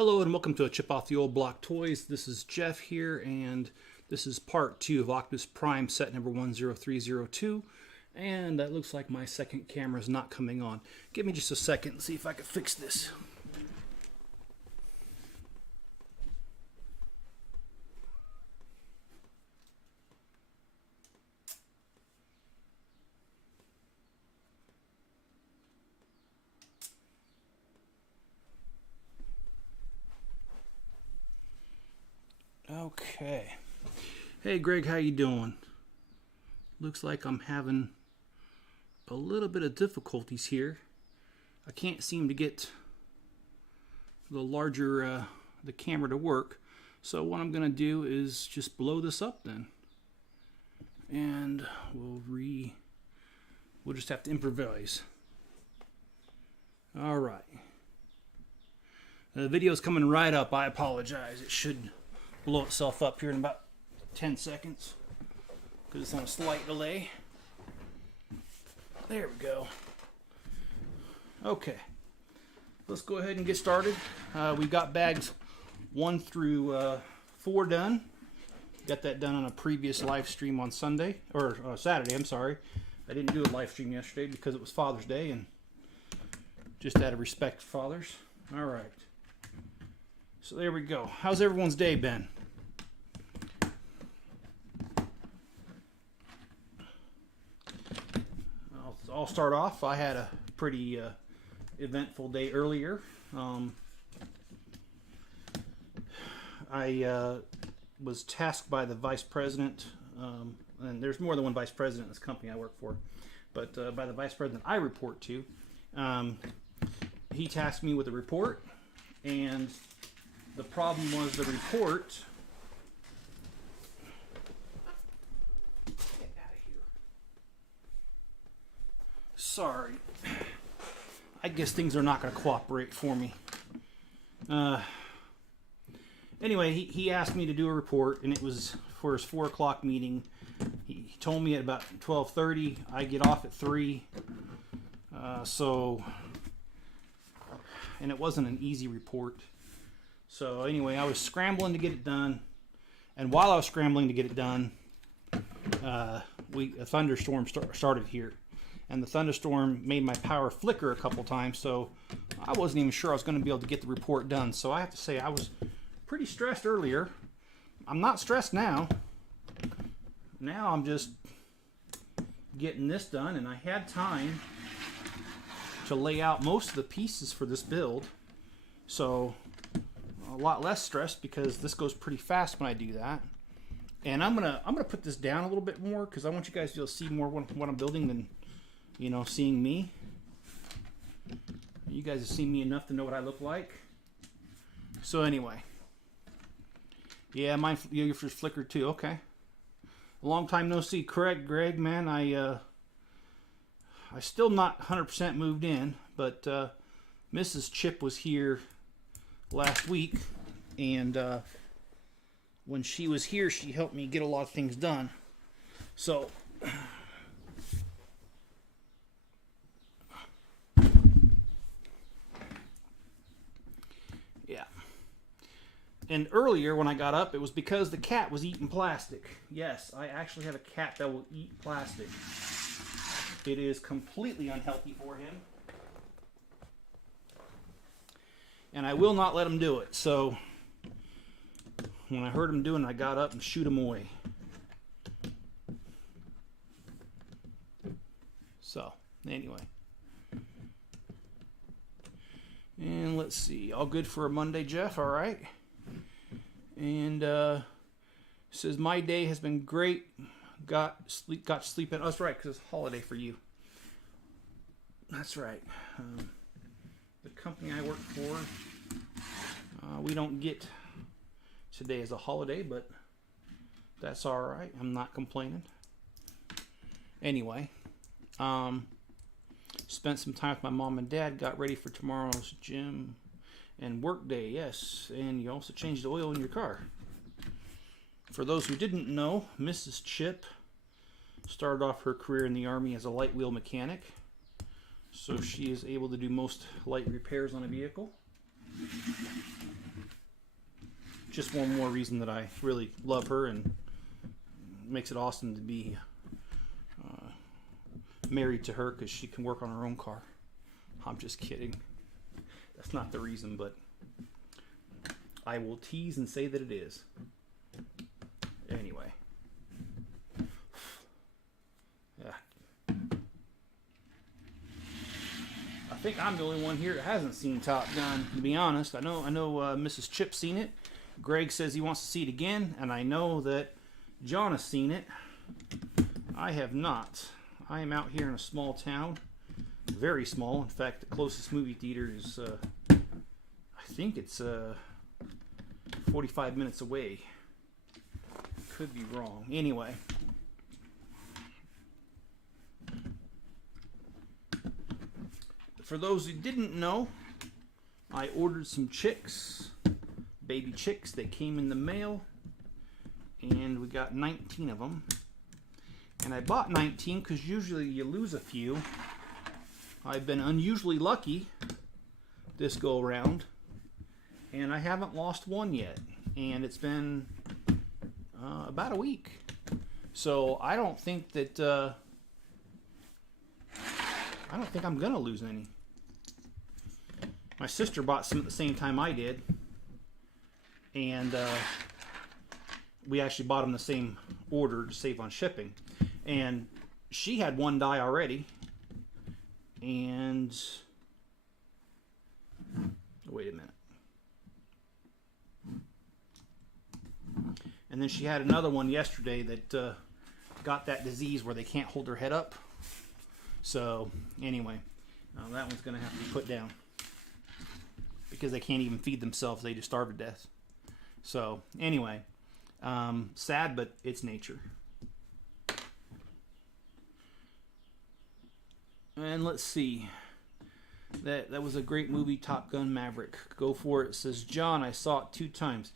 Hello and welcome to a Chip Off the Old Block Toys. This is Jeff here, and this is part 2 of Optimus Prime Set number 10302. And that looks like my second camera is not coming on. Give me just a second and see if I can fix this. Okay. Hey Greg, how you doing? Looks like I'm having a little bit of difficulties here. I can't seem to get the larger the camera to work. So what I'm gonna do is just blow this up then. And we'll just have to improvise. Alright. The video's coming right up. I apologize. It should blow itself up here in about 10 seconds because it's on a slight delay. There we go. Okay, let's go ahead and get started. We've got bags 1 through 4 done. Got that done on a previous live stream on Sunday or Saturday. I'm sorry, I didn't do a live stream yesterday because it was Father's Day, and just out of respect for fathers. All right. So there we go. How's everyone's day been? I'll start off. I had a pretty eventful day earlier. I was tasked by the vice president, and there's more than one vice president in this company I work for, but by the vice president I report to. He tasked me with a report, and the problem was the report. Get out of here. Sorry. I guess things are not going to cooperate for me. Anyway, he asked me to do a report, and it was for his 4 o'clock meeting. He told me at about 12:30. I get off at 3. And it wasn't an easy report. So anyway, I was scrambling to get it done, and while I was scrambling to get it done, a thunderstorm started here, and the thunderstorm made my power flicker a couple times, so I wasn't even sure I was going to be able to get the report done. So I have to say I was pretty stressed earlier. I'm not stressed now. Now I'm just getting this done, and I had time to lay out most of the pieces for this build, so a lot less stressed because this goes pretty fast when I do that. And I'm gonna put this down a little bit more because I want you guys to be able to see more what I'm building than, you know, seeing me. You guys have seen me enough to know what I look like. So anyway, yeah, mine, your flickered too. Okay, a long time no see. Correct, Greg, man. I still not 100% moved in, but Mrs. Chip was here last week, and when she was here, she helped me get a lot of things done. So yeah. And earlier when I got up, it was because the cat was eating plastic. Yes, I actually have a cat that will eat plastic. It is completely unhealthy for him, and I will not let him do it. So when I heard him doing it, I got up and shooed him away. So anyway, and let's see, all good for a Monday, Jeff? All right. And says my day has been great. Got sleep in. Oh, that's right, because it's a holiday for you. That's right. The company I work for, we don't get today as a holiday, but that's all right. I'm not complaining. Anyway, spent some time with my mom and dad. Got ready for tomorrow's gym and work day. Yes, and you also changed the oil in your car. For those who didn't know, Mrs. Chip started off her career in the Army as a light wheel mechanic, so she is able to do most light repairs on a vehicle. just one more reason that I really love her, and makes it awesome to be married to her, because she can work on her own car. I'm just kidding. That's not the reason, but I will tease and say that it is. Anyway. Yeah. I think I'm the only one here that hasn't seen Top Gun, to be honest. I know Mrs. Chip's seen it. Greg says he wants to see it again, and I know that John has seen it. I have not. I am out here in a small town. Very small. In fact, the closest movie theater is, I think it's 45 minutes away. Could be wrong. Anyway. For those who didn't know, I ordered some chicks, baby chicks. They came in the mail, and we got 19 of them. And I bought 19 because usually you lose a few. I've been unusually lucky this go around, and I haven't lost one yet. And it's been about a week. So I don't think that I'm gonna lose any. My sister bought some at the same time I did, and we actually bought them the same order to save on shipping. And she had one die already, and wait a minute. And then she had another one yesterday that got that disease where they can't hold their head up. So anyway, that one's going to have to be put down because they can't even feed themselves. They just starve to death. So anyway, sad, but it's nature. And let's see. That was a great movie, Top Gun Maverick. Go for it. It says, John, I saw it 2 times.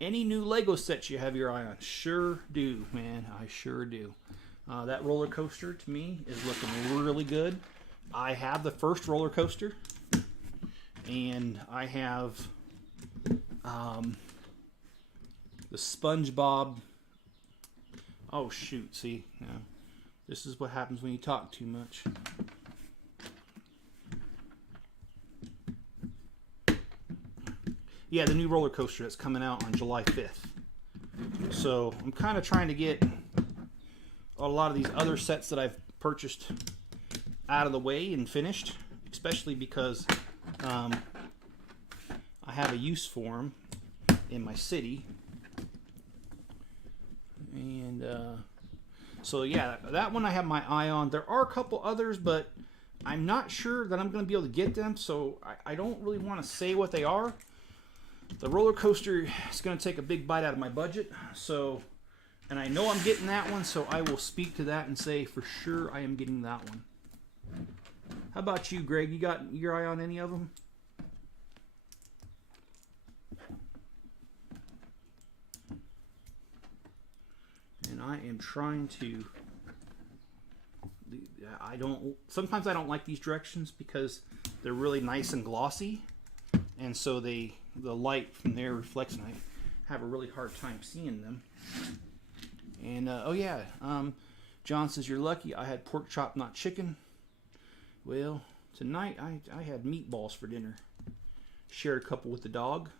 Any new Lego sets you have your eye on? Sure do, man. I sure do. That roller coaster, to me, is looking really good. I have the first roller coaster. And I have the SpongeBob. Oh, shoot. See? Yeah. This is what happens when you talk too much. Yeah, the new roller coaster that's coming out on July 5th. So I'm kind of trying to get a lot of these other sets that I've purchased out of the way and finished, especially because I have a use for them in my city. And so yeah, that one I have my eye on. There are a couple others, but I'm not sure that I'm going to be able to get them, so I don't really want to say what they are. The roller coaster is going to take a big bite out of my budget, so, and I know I'm getting that one, so I will speak to that and say for sure I am getting that one. How about you, Greg? You got your eye on any of them? And I am trying to, sometimes I don't like these directions because they're really nice and glossy, and so the light from there reflects, and I have a really hard time seeing them. And oh yeah, John says you're lucky I had pork chop, not chicken. Well, tonight I had meatballs for dinner. Shared a couple with the dog.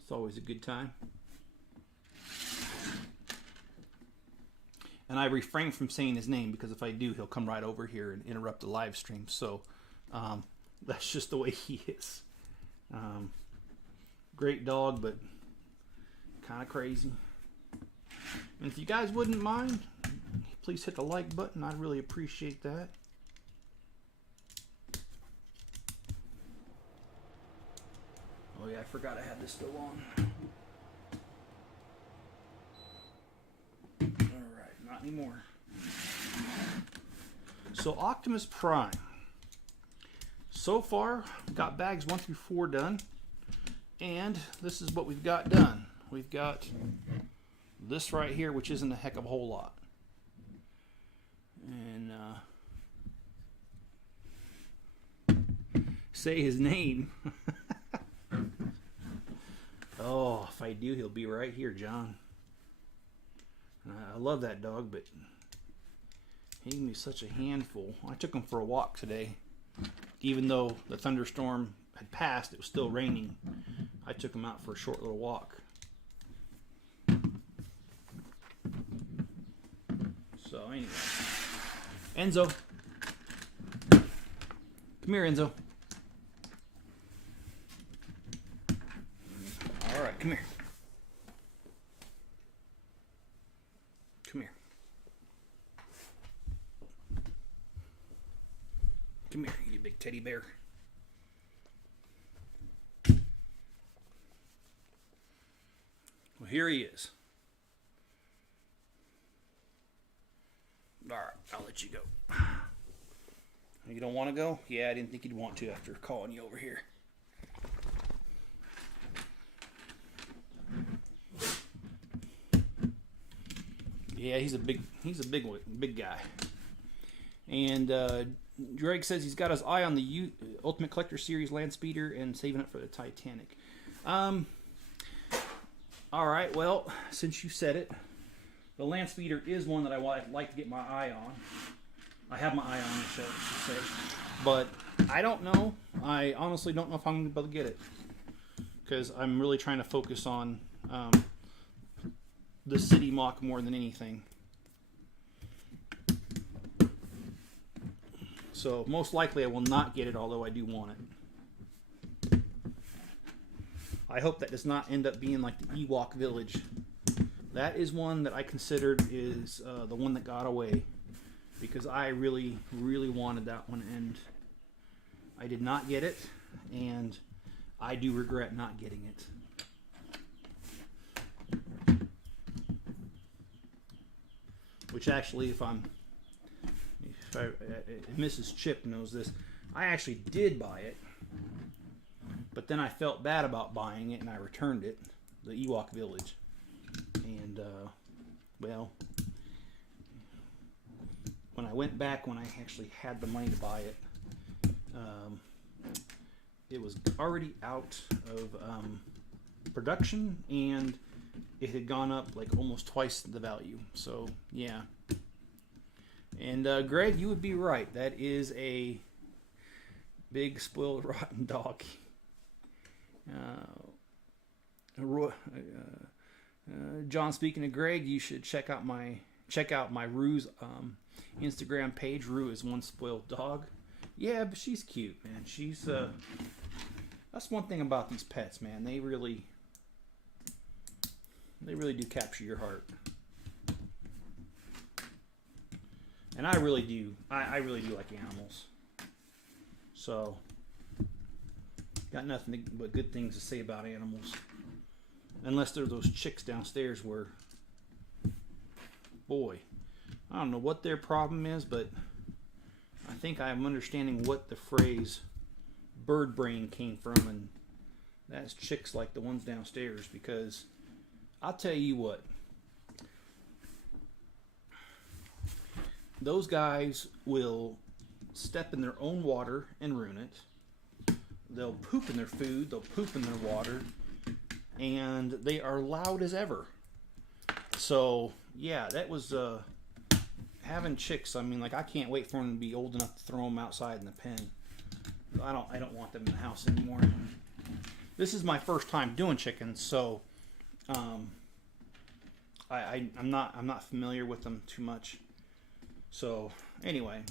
It's always a good time. And I refrain from saying his name because if I do, he'll come right over here and interrupt the live stream. So that's just the way he is. Great dog, but kind of crazy. And if you guys wouldn't mind, please hit the like button. I'd really appreciate that. Oh yeah, I forgot I had this still on. Alright, not anymore. So Optimus Prime. So far, got bags 1 through 4 done, and this is what we've got done. We've got this right here, which isn't a heck of a whole lot. And say his name. Oh, if I do, he'll be right here, John. I love that dog, but he can be such a handful. I took him for a walk today. Even though the thunderstorm had passed, it was still raining. I took him out for a short little walk. So anyway, Enzo. Come here, Enzo. All right, come here. Come here. Come here, you big teddy bear. Well, here he is. All right, I'll let you go. You don't want to go? Yeah, I didn't think you'd want to after calling you over here. Yeah, he's a big guy. And Greg says he's got his eye on the Ultimate Collector Series Land Speeder and saving it for the Titanic. All right, well, since you said it, the Land Speeder is one that I like to get my eye on. I have my eye on, I should say. But I don't know. I honestly don't know if I'm going to be able to get it. Because I'm really trying to focus on the City Mock more than anything. So most likely I will not get it, although I do want it. I hope that does not end up being like the Ewok Village. That is one that I considered is the one that got away. Because I really, really wanted that one, and I did not get it, and I do regret not getting it. Which actually, if Mrs. Chip knows this, I actually did buy it, but then I felt bad about buying it, and I returned it, the Ewok Village, and well, when I went back, when I actually had the money to buy it, it was already out of production, and it had gone up like almost twice the value. So yeah. And Greg, you would be right. That is a big spoiled rotten dog. John, speaking of Greg, you should check out my Rue's Instagram page. Rue is one spoiled dog. Yeah, but she's cute, man. She's that's one thing about these pets, man. They really do capture your heart. And I really do. I really do like animals. So, got nothing but good things to say about animals. Unless they're those chicks downstairs where, boy, I don't know what their problem is, but I think I'm understanding what the phrase bird brain came from, and that's chicks like the ones downstairs, because I'll tell you what, those guys will step in their own water and ruin it. They'll poop in their food, they'll poop in their water, and they are loud as ever. So yeah, that was having chicks. I mean, like, I can't wait for them to be old enough to throw them outside in the pen. I don't want them in the house anymore. This is my first time doing chickens, so I'm not familiar with them too much. So anyway,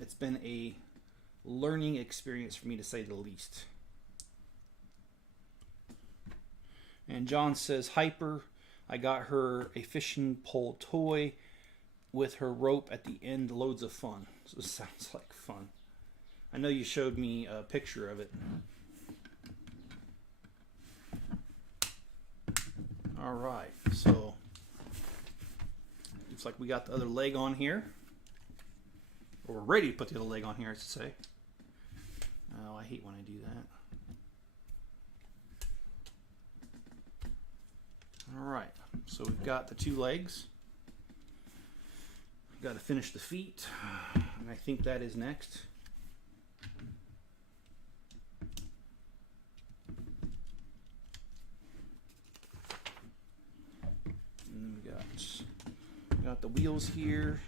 it's been a learning experience for me, to say the least. And John says, Hyper, I got her a fishing pole toy with her rope at the end. Loads of fun. So this sounds like fun. I know you showed me a picture of it. All right, so looks like we got the other leg on here. Or we're ready to put the other leg on here, I should say. Oh, I hate when I do that. All right, so we've got the two legs. We've got to finish the feet, and I think that is next. And we got the wheels here.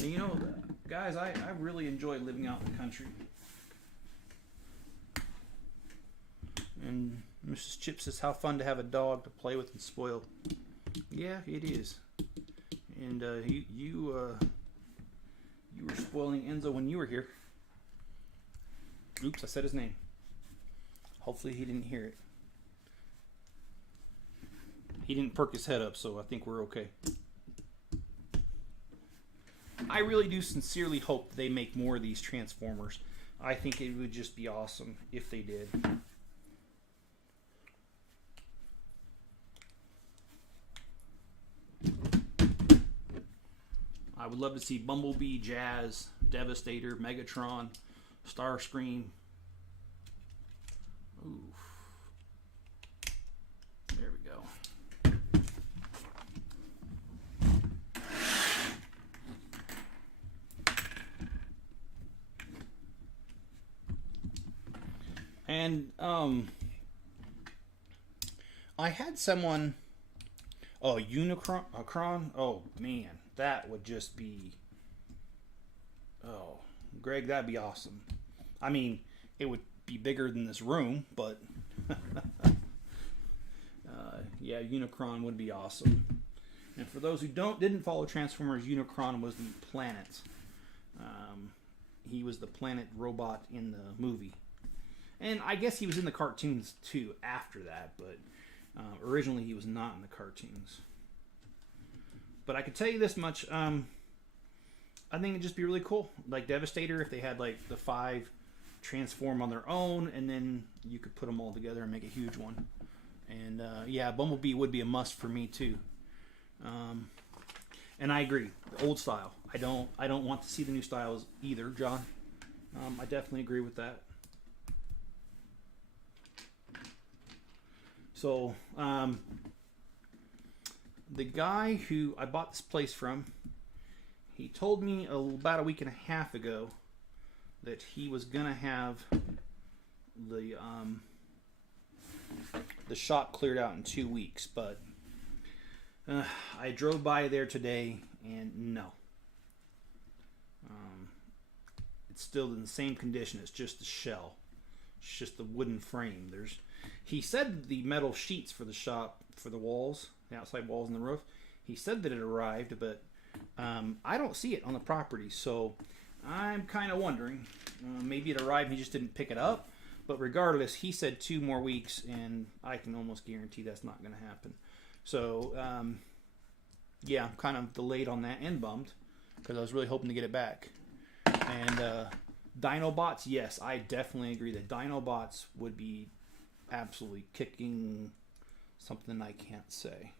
And you know, guys, I really enjoy living out in the country. And Mrs. Chip says, how fun to have a dog to play with and spoil. Yeah, it is. And you were spoiling Enzo when you were here. Oops, I said his name. Hopefully he didn't hear it. He didn't perk his head up, so I think we're okay. I really do sincerely hope they make more of these Transformers. I think it would just be awesome if they did. I would love to see Bumblebee, Jazz, Devastator, Megatron, Starscream. Ooh. There we go. And I had someone, Unicron. Oh man, that would just be, Greg, that'd be awesome. I mean, it would be bigger than this room, but yeah, Unicron would be awesome. And for those who didn't follow Transformers, Unicron was the planet. He was the planet robot in the movie. And I guess he was in the cartoons too after that, but originally he was not in the cartoons. But I could tell you this much, I think it'd just be really cool. Like Devastator, if they had like the 5 transform on their own, and then you could put them all together and make a huge one. And yeah, Bumblebee would be a must for me too. And I agree, the old style. I don't want to see the new styles either, John. I definitely agree with that. So, the guy who I bought this place from, he told me about a week and a half ago that he was gonna have the shop cleared out in 2 weeks, but I drove by there today and no. It's still in the same condition. It's just the shell. It's just the wooden frame. He said the metal sheets for the shop, for the walls, the outside walls and the roof, he said that it arrived, but I don't see it on the property, so I'm kind of wondering. Maybe it arrived and he just didn't pick it up, but regardless, he said 2 more weeks, and I can almost guarantee that's not going to happen. So, yeah, I'm kind of delayed on that and bummed, because I was really hoping to get it back. And Dinobots, yes, I definitely agree that Dinobots would be absolutely kicking something I can't say.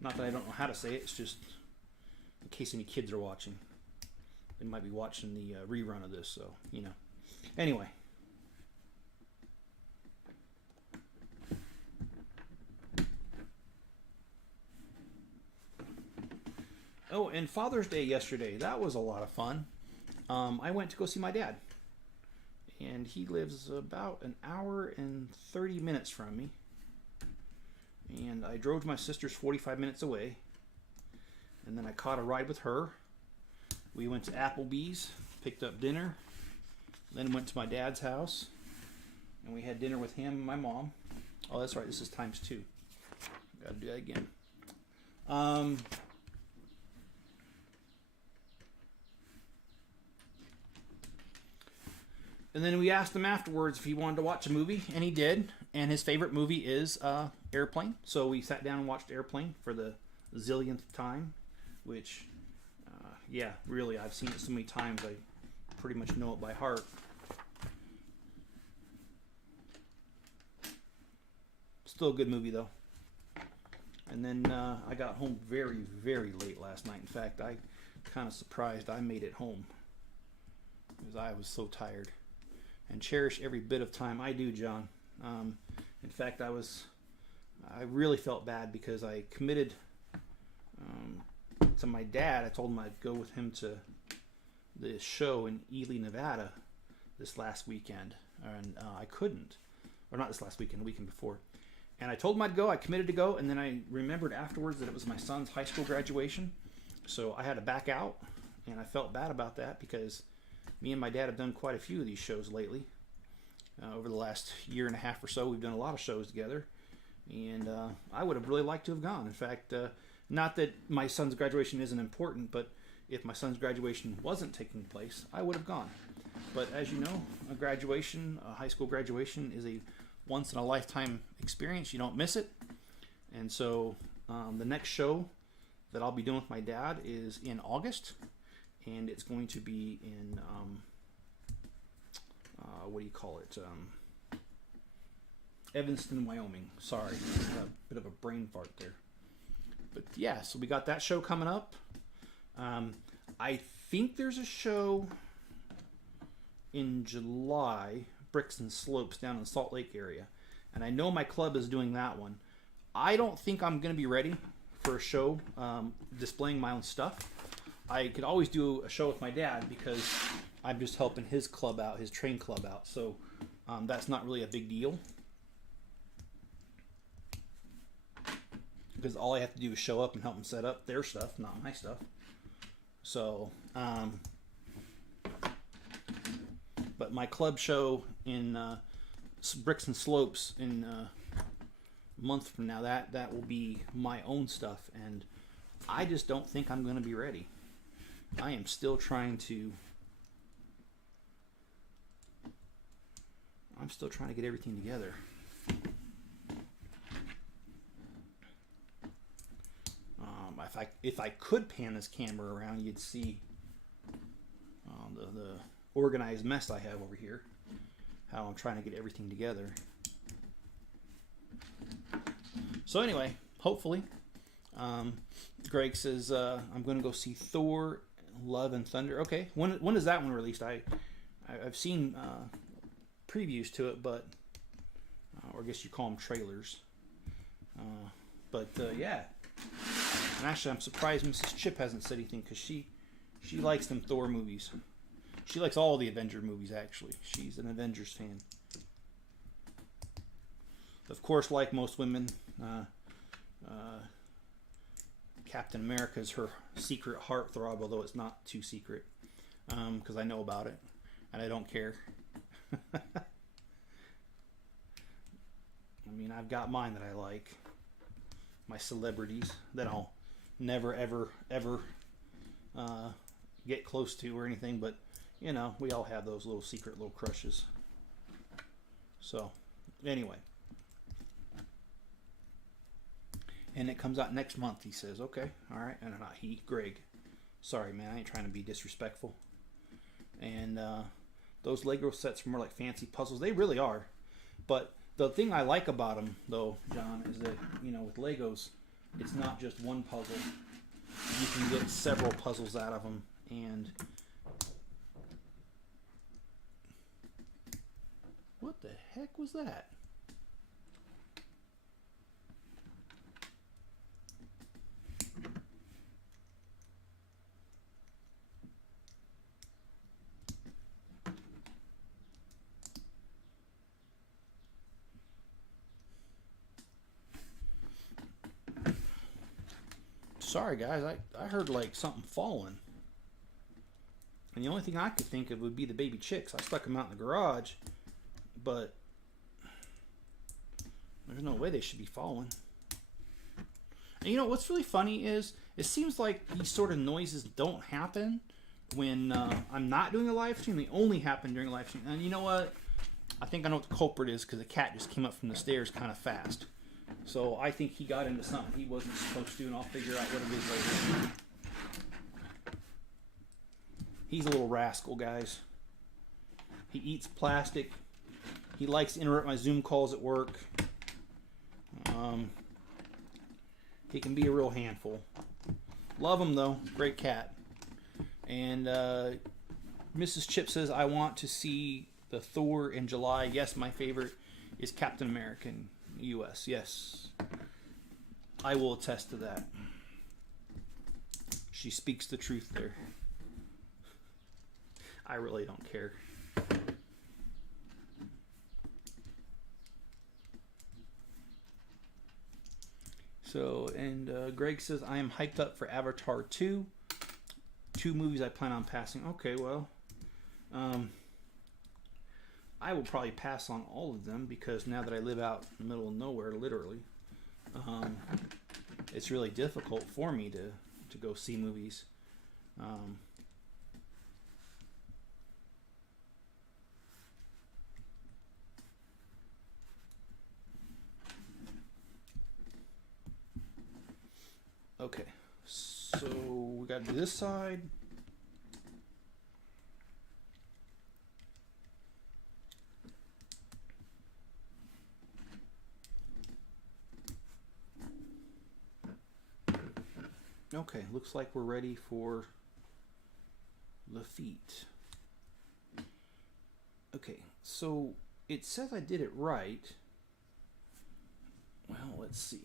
Not that I don't know how to say it, it's just in case any kids are watching. They might be watching the rerun of this, so, you know. Anyway. Oh, and Father's Day yesterday. That was a lot of fun. I went to go see my dad. And he lives about an hour and 30 minutes from me. And I drove to my sister's 45 minutes away. And then I caught a ride with her. We went to Applebee's, picked up dinner. Then went to my dad's house. And we had dinner with him and my mom. Oh, that's right. This is times 2. Gotta do that again. And then we asked him afterwards if he wanted to watch a movie, and he did. And his favorite movie is Airplane. So we sat down and watched Airplane for the zillionth time, which, yeah, really, I've seen it so many times, I pretty much know it by heart. Still a good movie, though. And then I got home very, very late last night. In fact, I kind of surprised I made it home, because I was so tired. And cherish every bit of time. I do, John. In fact, I really felt bad because I committed to my dad. I told him I'd go with him to the show in Ely, Nevada this last weekend. and I couldn't, or not this last weekend, the weekend before. And I told him I'd go. I committed to go, and then I remembered afterwards that it was my son's high school graduation, so I had to back out, and I felt bad about that because me and my dad have done quite a few of these shows lately. Over the last year and a half or so, we've done a lot of shows together, and I would have really liked to have gone. In fact, not that my son's graduation isn't important, but if my son's graduation wasn't taking place, I would have gone. But as you know, a high school graduation is a once-in-a-lifetime experience. You don't miss it. And so the next show that I'll be doing with my dad is in August, and it's going to be in, Evanston, Wyoming. Sorry, a bit of a brain fart there. But yeah, so we got that show coming up. I think there's a show in July, Bricks and Slopes, down in the Salt Lake area. And I know my club is doing that one. I don't think I'm going to be ready for a show displaying my own stuff. I could always do a show with my dad because I'm just helping his club out, his train club out. So that's not really a big deal. Because all I have to do is show up and help them set up their stuff, not my stuff. So, but my club show in Bricks and Slopes in a month from now, that will be my own stuff, and I just don't think I'm going to be ready. I am still trying to get everything together. If I could pan this camera around, you'd see the organized mess I have over here. How I'm trying to get everything together. So anyway, hopefully, Greg says I'm going to go see Thor: Love and Thunder. Okay, when is that one released? I've seen previews to it, but or I guess you call them trailers. Yeah. And actually, I'm surprised Mrs. Chip hasn't said anything because she likes them Thor movies. She likes all the Avenger movies, actually. She's an Avengers fan. Of course, like most women, Captain America is her secret heartthrob, although it's not too secret because I know about it and I don't care. I mean, I've got mine that I like. My celebrities that I'll never ever get close to or anything, but you know, we all have those little secret little crushes. So anyway, and it comes out next month, he says. Okay, all right. And not he, Greg. Sorry, man, I ain't trying to be disrespectful. And those Lego sets are more like fancy puzzles. They really are. But the thing I like about them, though, John, is that, you know, with Legos, it's not just one puzzle. You can get several puzzles out of them. And what the heck was that? Sorry, guys. I heard like something falling. And the only thing I could think of would be the baby chicks. I stuck them out in the garage, but there's no way they should be falling. And you know what's really funny is it seems like these sort of noises don't happen when I'm not doing a live stream. They only happen during a live stream. And you know what? I think I know what the culprit is because the cat just came up from the stairs kind of fast. So I think he got into something he wasn't supposed to, and I'll figure out what it is later. He's a little rascal, guys. He eats plastic. He likes to interrupt my Zoom calls at work. He can be a real handful. Love him, though. Great cat. And Mrs. Chip says, I want to see the Thor in July. Yes, my favorite is Captain America in U.S. Yes. I will attest to that. She speaks the truth there. I really don't care. So, and Greg says, I am hyped up for Avatar 2. 2 movies I plan on passing. Okay, well, I will probably pass on all of them because now that I live out in the middle of nowhere, literally, it's really difficult for me to go see movies. Okay, so we got to do this side. Okay, looks like we're ready for the feet. Okay, so it says I did it right. Well, let's see.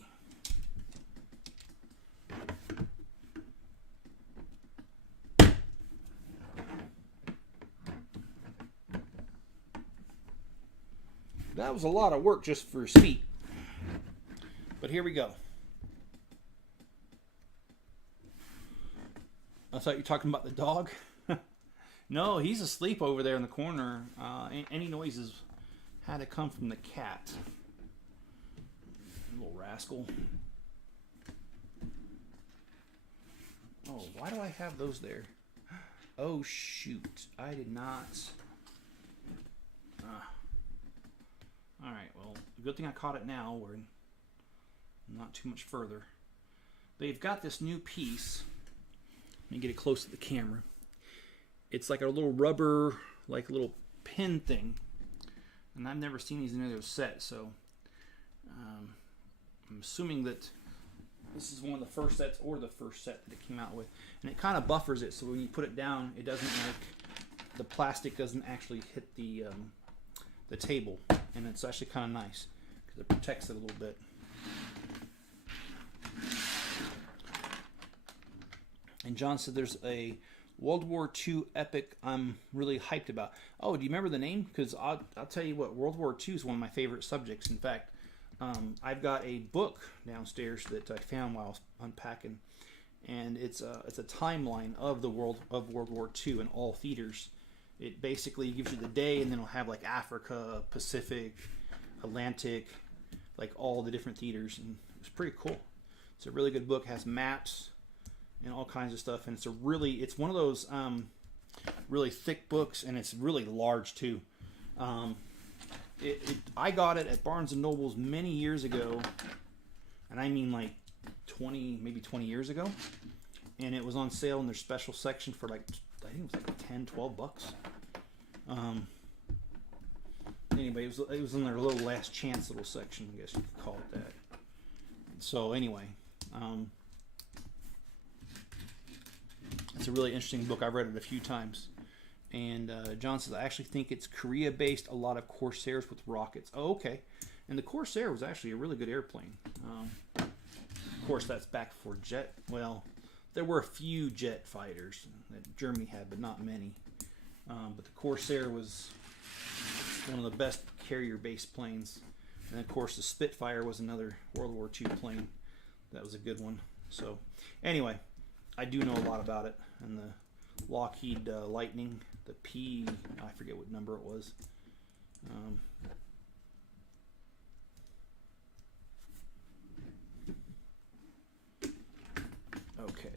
That was a lot of work just for his feet. But here we go. I thought you were talking about the dog. No, he's asleep over there in the corner. Any noises had to come from the cat. Little rascal. Oh, why do I have those there? Oh, shoot. I did not. Alright, well, good thing I caught it now. We're not too much further. They've got this new piece. Let me get it close to the camera. It's like a little rubber, like a little pin thing. And I've never seen these in any other set, so I'm assuming that this is one of the first sets or the first set that it came out with. And it kind of buffers it, so when you put it down, it doesn't the plastic doesn't actually hit the table. And it's actually kind of nice because it protects it a little bit. And John said there's a World War II epic I'm really hyped about. Oh, do you remember the name? Because I'll tell you what, World War II is one of my favorite subjects. In fact, I've got a book downstairs that I found while I was unpacking, and it's a timeline of the World War II in all theaters. It basically gives you the day, and then it'll have like Africa, Pacific, Atlantic, like all the different theaters, and it's pretty cool. It's a really good book. It has maps and all kinds of stuff, and it's one of those really thick books, and it's really large too. I got it at Barnes and Noble's many years ago, and I mean like 20 years ago, and it was on sale in their special section for like, I think it was like $10-12. Anyway, it was in their little last chance little section, I guess you could call it that. So anyway, it's a really interesting book. I've read it a few times. And John says, I actually think it's Korea-based, a lot of Corsairs with rockets. Oh, okay. And the Corsair was actually a really good airplane. Of course, that's back before jet. Well, there were a few jet fighters that Germany had, but not many. But the Corsair was one of the best carrier-based planes. And of course, the Spitfire was another World War II plane. That was a good one. So, anyway, I do know a lot about it. And the Lockheed Lightning, the I forget what number it was. Okay.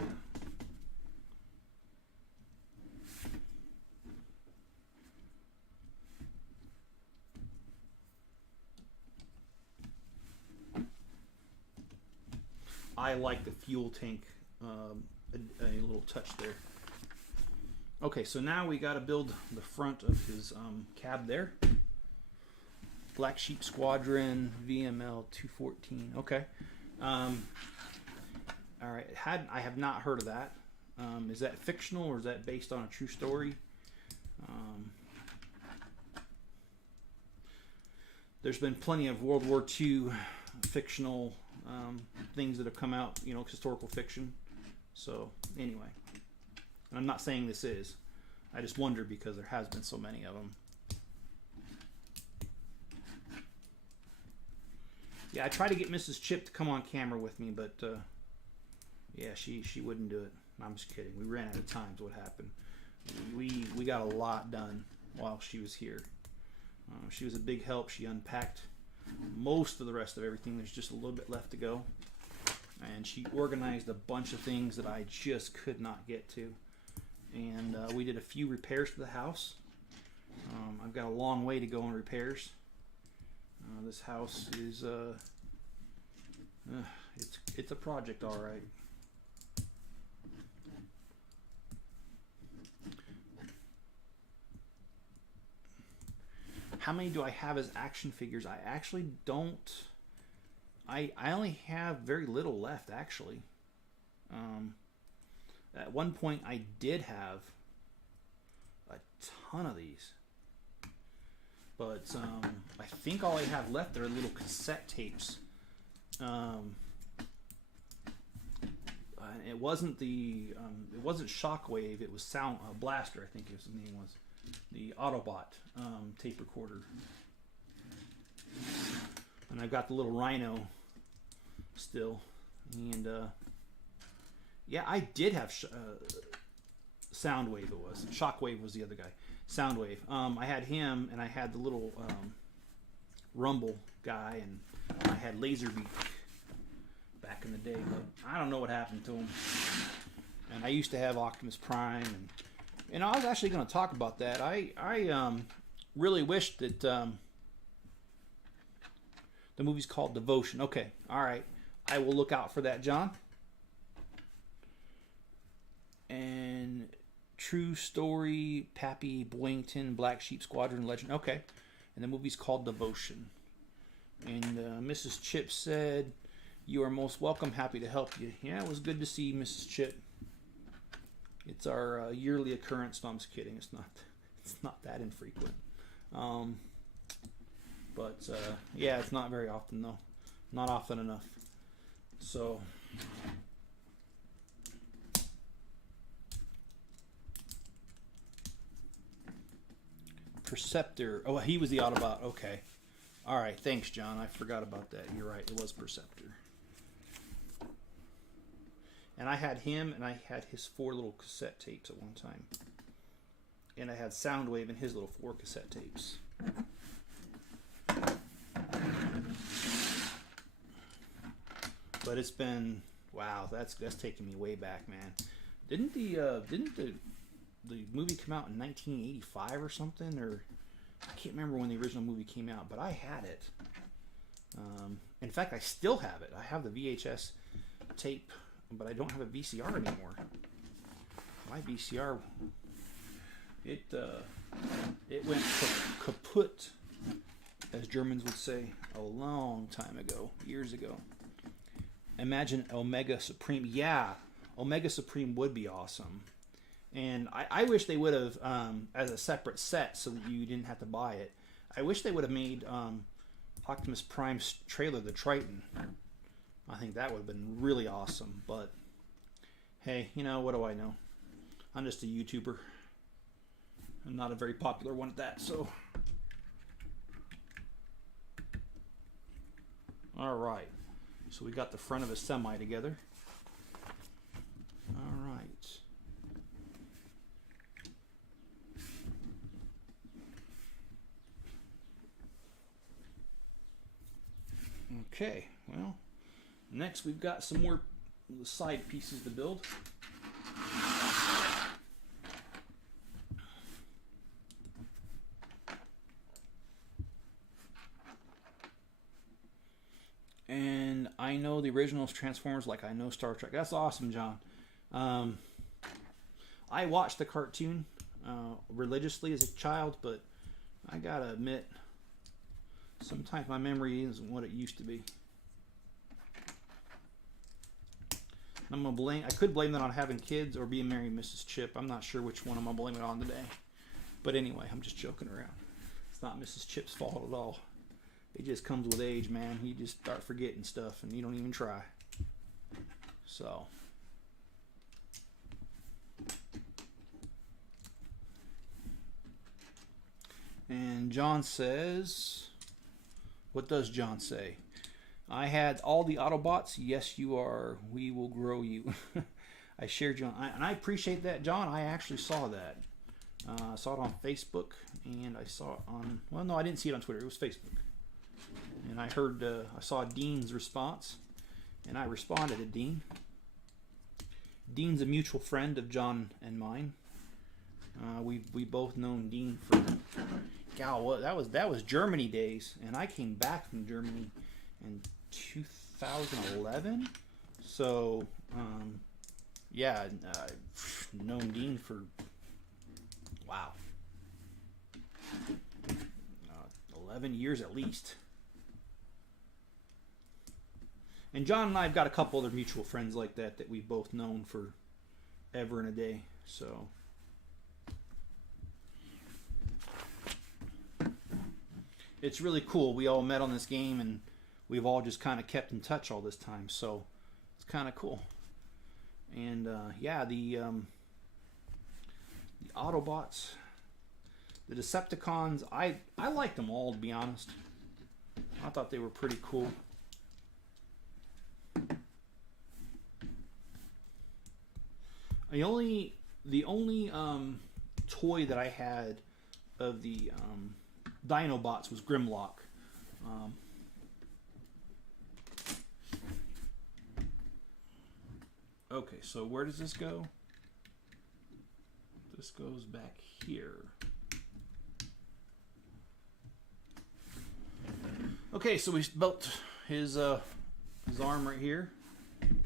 I like the fuel tank, a little touch there. Okay, so now we got to build the front of his cab there. Black Sheep Squadron VML 214. Okay. All right. I have not heard of that. Is that fictional or is that based on a true story? There's been plenty of World War II fictional things that have come out, historical fiction. So anyway. And I'm not saying this is. I just wonder because there has been so many of them. Yeah, I tried to get Mrs. Chip to come on camera with me, but yeah, she wouldn't do it. I'm just kidding. We ran out of time is what happened. We got a lot done while she was here. She was a big help. She unpacked most of the rest of everything. There's just a little bit left to go. And she organized a bunch of things that I just could not get to. And we did a few repairs to the house. I've got a long way to go in repairs. This house is it's a project, all right. How many do I have as action figures? I actually don't. I only have very little left, actually. At one point, I did have a ton of these. But I think all I have left are little cassette tapes. It wasn't Shockwave. It was Sound Blaster, I think his name was. The Autobot tape recorder. And I've got the little Rhino still. And yeah, I did have Soundwave. It was Shockwave was the other guy. Soundwave. I had him, and I had the little Rumble guy, and I had Laserbeak back in the day. But I don't know what happened to him. And I used to have Optimus Prime, and I was actually going to talk about that. I really wish that the movie's called Devotion. Okay, all right. I will look out for that, John. And True Story, Pappy Boyington, Black Sheep Squadron Legend. Okay, and the movie's called Devotion. And Mrs. Chip said, "You are most welcome. Happy to help you." Yeah, it was good to see Mrs. Chip. It's our yearly occurrence. No, I'm just kidding. It's not that infrequent. But yeah, it's not very often though. Not often enough. So Perceptor. Oh, he was the Autobot. Okay. All right. Thanks, John. I forgot about that. You're right. It was Perceptor. And I had him, and I had his 4 little cassette tapes at one time. And I had Soundwave and his little 4 cassette tapes. But it's been, wow, that's taking me way back, man. Didn't the movie come out in 1985 or something? Or I can't remember when the original movie came out, but I had it. In fact, I still have it. I have the VHS tape, but I don't have a VCR anymore. My VCR, it went kaput, as Germans would say, a long time ago, years ago. Imagine Omega Supreme. Yeah, Omega Supreme would be awesome. And I wish they would have, as a separate set so that you didn't have to buy it, I wish they would have made Optimus Prime's trailer, the Triton. I think that would have been really awesome. But, hey, you know, what do I know? I'm just a YouTuber. I'm not a very popular one at that, so. All right. So we got the front of a semi together. All right. Okay, well, next we've got some more side pieces to build. And I know the original Transformers like I know Star Trek. That's awesome, John. I watched the cartoon religiously as a child, but I gotta admit, sometimes my memory isn't what it used to be. I'm gonna blame. I could blame that on having kids or being married to Mrs. Chip. I'm not sure which one I'm gonna blame it on today. But anyway, I'm just joking around. It's not Mrs. Chip's fault at all. It just comes with age, man. You just start forgetting stuff, and you don't even try. So. And John says, what does John say? I had all the Autobots. Yes, you are. We will grow you. I shared you on, and I appreciate that, John. I actually saw that. I saw it on Facebook, and I saw it on. Well, no, I didn't see it on Twitter. It was Facebook. And I heard. I saw Dean's response, and I responded to Dean. Dean's a mutual friend of John and mine. We both known Dean for. God, that was Germany days, and I came back from Germany in 2011. So, yeah, I've known Dean for, wow, 11 years at least. And John and I have got a couple other mutual friends like that we've both known for ever and a day. So, it's really cool. We all met on this game, and we've all just kind of kept in touch all this time. So, it's kind of cool. And yeah, the Autobots, the Decepticons, I liked them all, to be honest. I thought they were pretty cool. The only toy that I had of the Dinobots was Grimlock. Okay, so where does this go? This goes back here. Okay, so we built his arm right here. And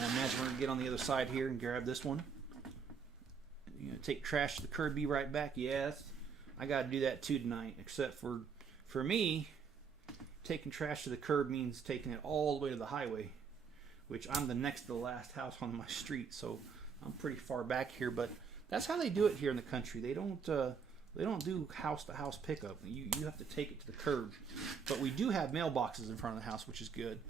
I imagine we're gonna get on the other side here and grab this one. You know, take trash to the curb, be right back. Yes, I got to do that too tonight. Except for me, taking trash to the curb means taking it all the way to the highway, which I'm the next to the last house on my street, so I'm pretty far back here. But that's how they do it here in the country. They don't do house to house pickup. You have to take it to the curb. But we do have mailboxes in front of the house, which is good,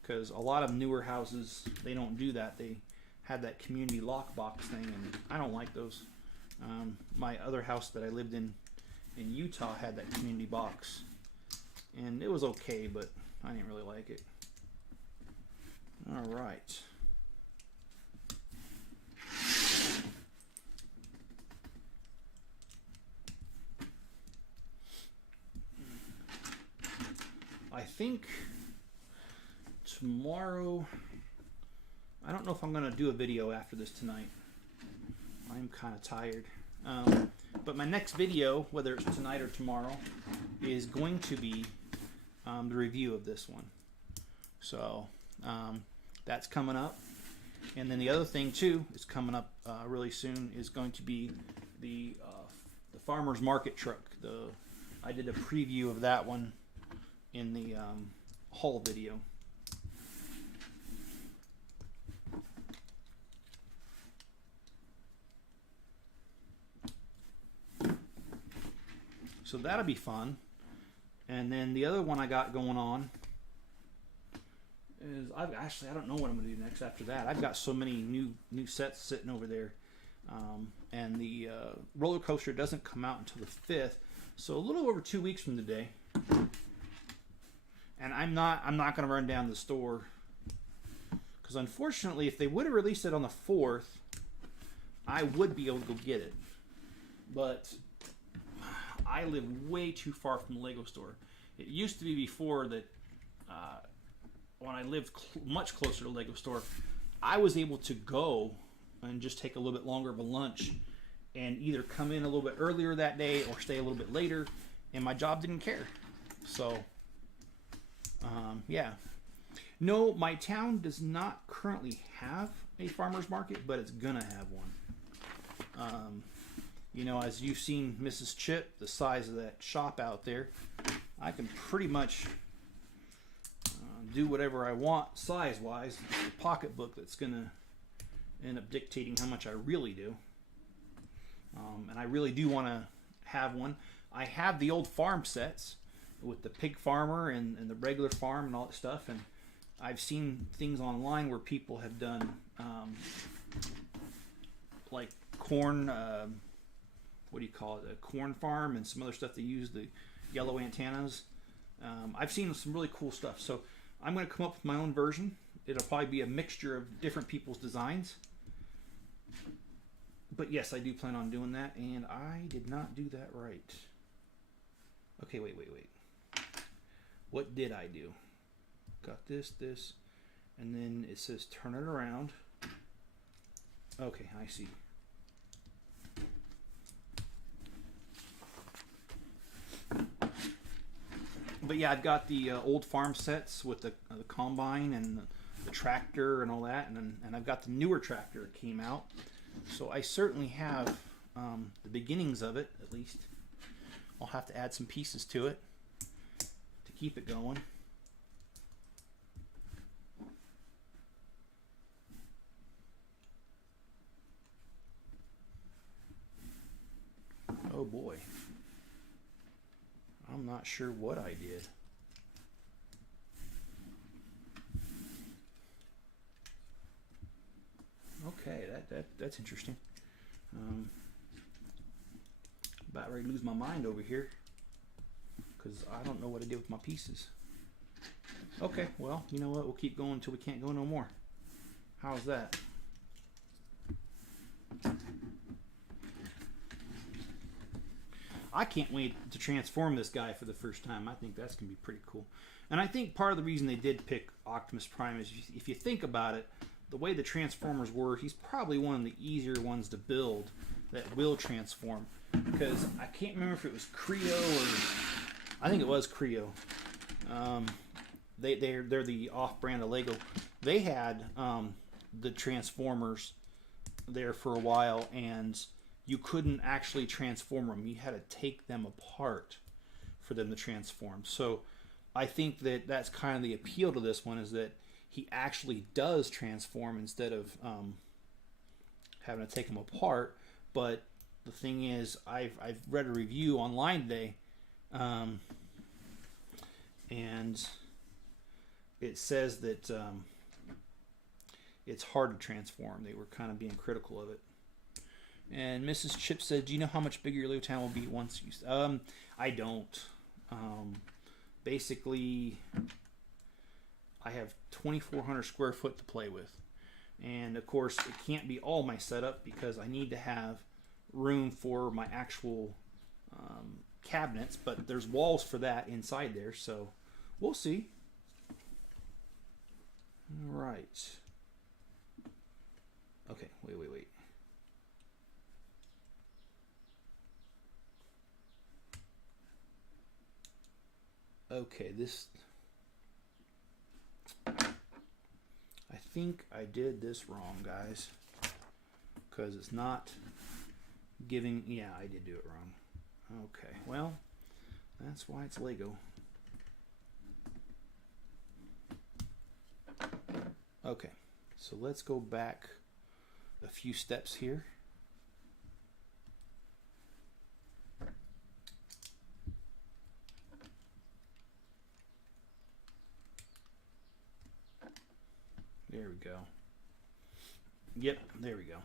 because a lot of newer houses, they don't do that. They have that community lockbox thing, and I don't like those. My other house that I lived in Utah had that community box, and it was okay, but I didn't really like it. All right. I think tomorrow, I don't know if I'm going to do a video after this tonight. I'm kind of tired. But my next video, whether it's tonight or tomorrow, is going to be the review of this one. So that's coming up. And then the other thing too is coming up really soon is going to be the farmer's market truck. I did a preview of that one in the haul video. So that'll be fun. And then the other one I got going on is I don't know what I'm going to do next after that. I've got so many new sets sitting over there. And the roller coaster doesn't come out until the 5th, so a little over 2 weeks from today. And I'm not going to run down to the store, because unfortunately, if they would have released it on the 4th, I would be able to go get it. But I live way too far from the Lego store. It used to be before that, when I lived much closer to the Lego store, I was able to go and just take a little bit longer of a lunch and either come in a little bit earlier that day or stay a little bit later, and my job didn't care. So, yeah. No, my town does not currently have a farmer's market, but it's gonna have one. You know, as you've seen Mrs. Chip, the size of that shop out there, I can pretty much do whatever I want size-wise. It's the pocketbook that's going to end up dictating how much I really do. And I really do want to have one. I have the old farm sets with the pig farmer and the regular farm and all that stuff. And I've seen things online where people have done like corn... what do you call it, a corn farm and some other stuff. They use the yellow antennas. I've seen some really cool stuff. So I'm going to come up with my own version. It'll probably be a mixture of different people's designs. But yes, I do plan on doing that, and I did not do that right. Okay, wait. What did I do? Got this, and then it says turn it around. Okay, I see. But yeah, I've got the old farm sets with the combine and the tractor and all that, and I've got the newer tractor that came out. So I certainly have the beginnings of it, at least. I'll have to add some pieces to it to keep it going. Oh boy. I'm not sure what I did. Okay, that's interesting. About ready to lose my mind over here because I don't know what I did with my pieces. Okay, well, you know what? We'll keep going until we can't go no more. How's that? I can't wait to transform this guy for the first time. I think that's going to be pretty cool. And I think part of the reason they did pick Optimus Prime is if you think about it, the way the Transformers were, he's probably one of the easier ones to build that will transform. Because I can't remember if it was Creo or... I think it was Creo. They're the off-brand of Lego. They had the Transformers there for a while, and you couldn't actually transform them. You had to take them apart for them to transform. So I think that that's kind of the appeal to this one, is that he actually does transform instead of having to take them apart. But the thing is, I've read a review online today, and it says that it's hard to transform. They were kind of being critical of it. And Mrs. Chip said, "Do you know how much bigger your Lego town will be once you?" I don't. Basically, I have 2,400 square foot to play with, and of course, it can't be all my setup because I need to have room for my actual cabinets. But there's walls for that inside there, so we'll see. All right. Okay. Wait. Okay, this... I think I did this wrong, guys. Because it's not giving... Yeah, I did do it wrong. Okay, well, that's why it's Lego. Okay, so let's go back a few steps here. There we go. Yep, there we go.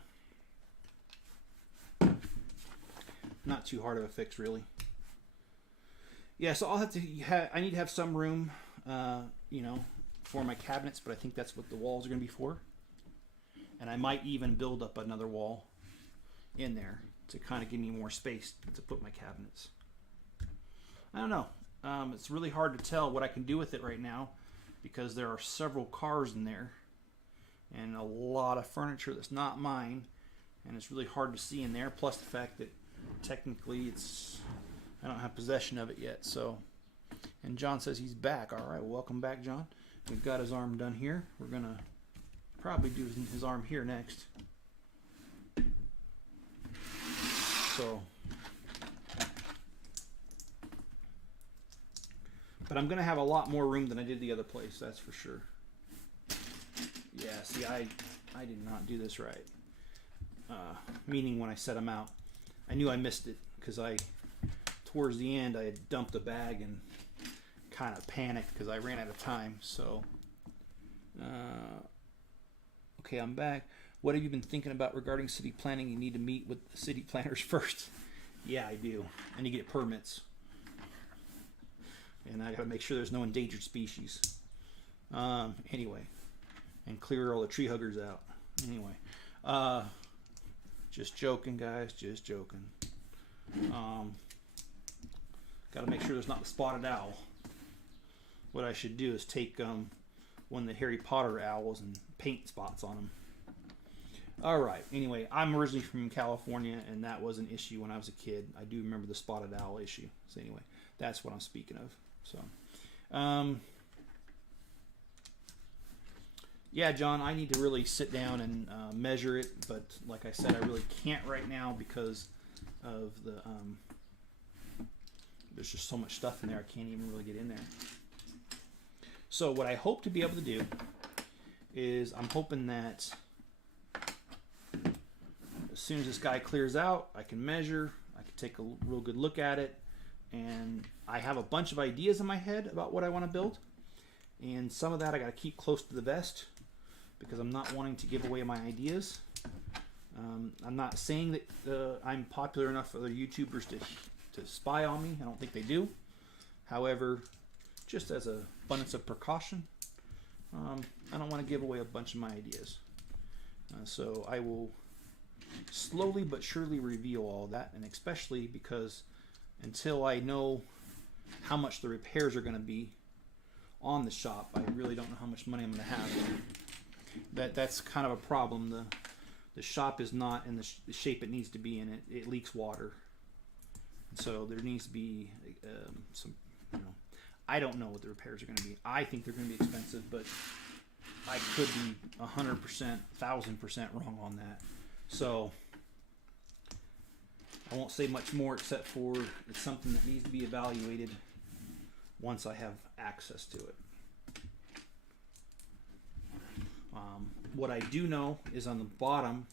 Not too hard of a fix, really. Yeah, so I'll have to. I need to have some room, for my cabinets, but I think that's what the walls are going to be for. And I might even build up another wall in there to kind of give me more space to put my cabinets. I don't know. It's really hard to tell what I can do with it right now because there are several cars in there and a lot of furniture that's not mine, and it's really hard to see in there, plus the fact that technically I don't have possession of it yet. So, and John says he's back. All right, well, welcome back, John. We've got his arm done here. We're gonna probably do his arm here next. So, but I'm gonna have a lot more room than I did the other place, that's for sure. Yeah, see, I did not do this right. Meaning when I set them out, I knew I missed it because towards the end, I had dumped a bag and kind of panicked because I ran out of time. So, okay, I'm back. What have you been thinking about regarding city planning? You need to meet with the city planners first. Yeah, I do. I need to get permits. and I got to make sure there's no endangered species. Anyway, and clear all the tree huggers out. Anyway, just joking, guys. Just joking. Got to make sure there's not the spotted owl. What I should do is take one of the Harry Potter owls and paint spots on them. All right. Anyway, I'm originally from California, and that was an issue when I was a kid. I do remember the spotted owl issue. So anyway, that's what I'm speaking of. So, yeah, John, I need to really sit down and measure it, but like I said, I really can't right now because of the there's just so much stuff in there. I can't even really get in there. So what I hope to be able to do is I'm hoping that as soon as this guy clears out, I can measure, I can take a real good look at it, and I have a bunch of ideas in my head about what I want to build, and some of that I got to keep close to the vest because I'm not wanting to give away my ideas. I'm not saying that I'm popular enough for other YouTubers to spy on me. I don't think they do. However, just as an abundance of precaution, I don't want to give away a bunch of my ideas. So I will slowly but surely reveal all that, and especially because until I know how much the repairs are going to be on the shop, I really don't know how much money I'm going to have. That's kind of a problem. The shop is not in the shape it needs to be in. It leaks water. So there needs to be some, I don't know what the repairs are going to be. I think they're going to be expensive, but I could be 100%, 1,000% wrong on that. So I won't say much more except for it's something that needs to be evaluated once I have access to it. What I do know is on the bottom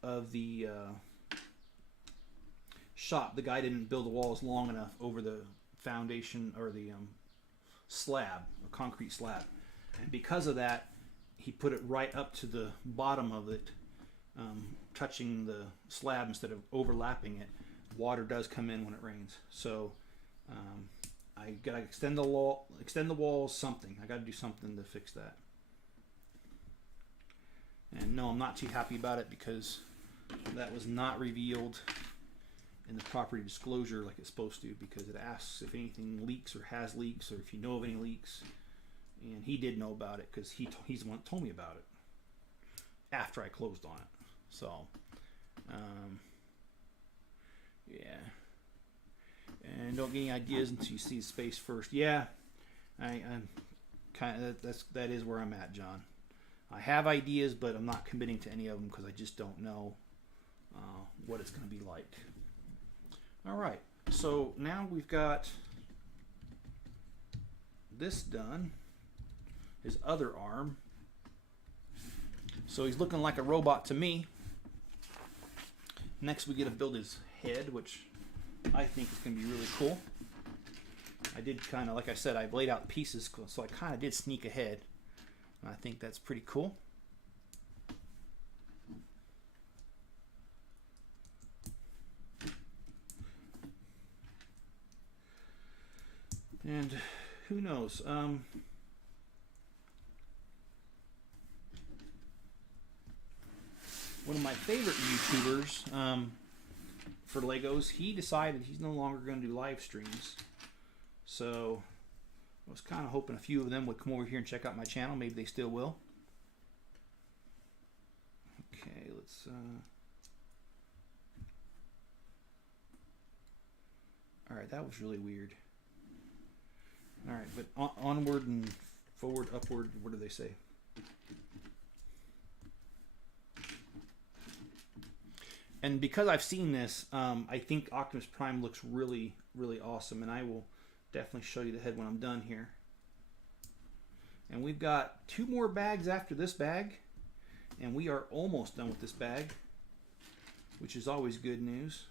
of the shop, the guy didn't build the walls long enough over the foundation or the slab, a concrete slab, and because of that, he put it right up to the bottom of it, touching the slab instead of overlapping it. Water does come in when it rains, so I gotta extend the walls. Something I gotta do something to fix that. And no, I'm not too happy about it because that was not revealed in the property disclosure like it's supposed to, because it asks if anything leaks or has leaks or if you know of any leaks, and he did know about it because he's the one that told me about it after I closed on it. So yeah, and don't get any ideas until you see the space first. Yeah, I'm kind of that is where I'm at, John. I have ideas, but I'm not committing to any of them because I just don't know what it's going to be like. All right, so now we've got this done, his other arm. So he's looking like a robot to me. Next we get to build his head, which I think is going to be really cool. I did kind of, like I said, I've laid out pieces, so I kind of did sneak ahead. I think that's pretty cool. And who knows? One of my favorite YouTubers for Legos, he decided he's no longer going to do live streams. So I was kind of hoping a few of them would come over here and check out my channel. Maybe they still will. Okay, let's... Alright, that was really weird. Alright, but onward and forward, upward, what do they say? And because I've seen this, I think Optimus Prime looks really, really awesome, and I will definitely show you the head when I'm done here. And we've got 2 more bags after this bag, and we are almost done with this bag, which is always good news.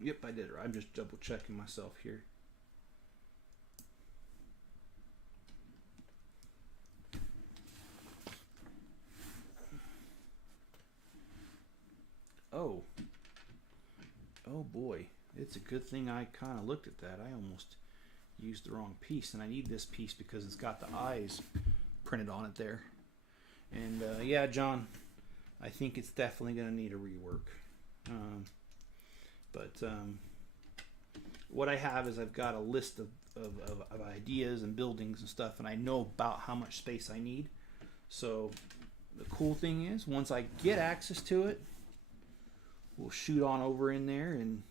Yep, I did it. I'm just double checking myself here. it's a good thing I kind of looked at that. I almost used the wrong piece, and I need this piece because it's got the eyes printed on it there. And yeah, John, I think it's definitely going to need a rework. But what I have is I've got a list of ideas and buildings and stuff, and I know about how much space I need. So the cool thing is, once I get access to it, we'll shoot on over in there and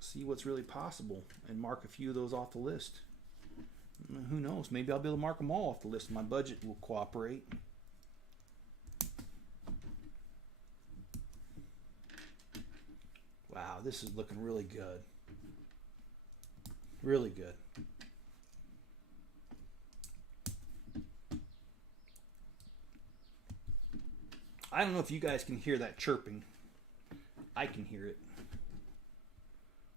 see what's really possible and mark a few of those off the list. Who knows? Maybe I'll be able to mark them all off the list. My budget will cooperate. Wow, this is looking really good. Really good. I don't know if you guys can hear that chirping. I can hear it.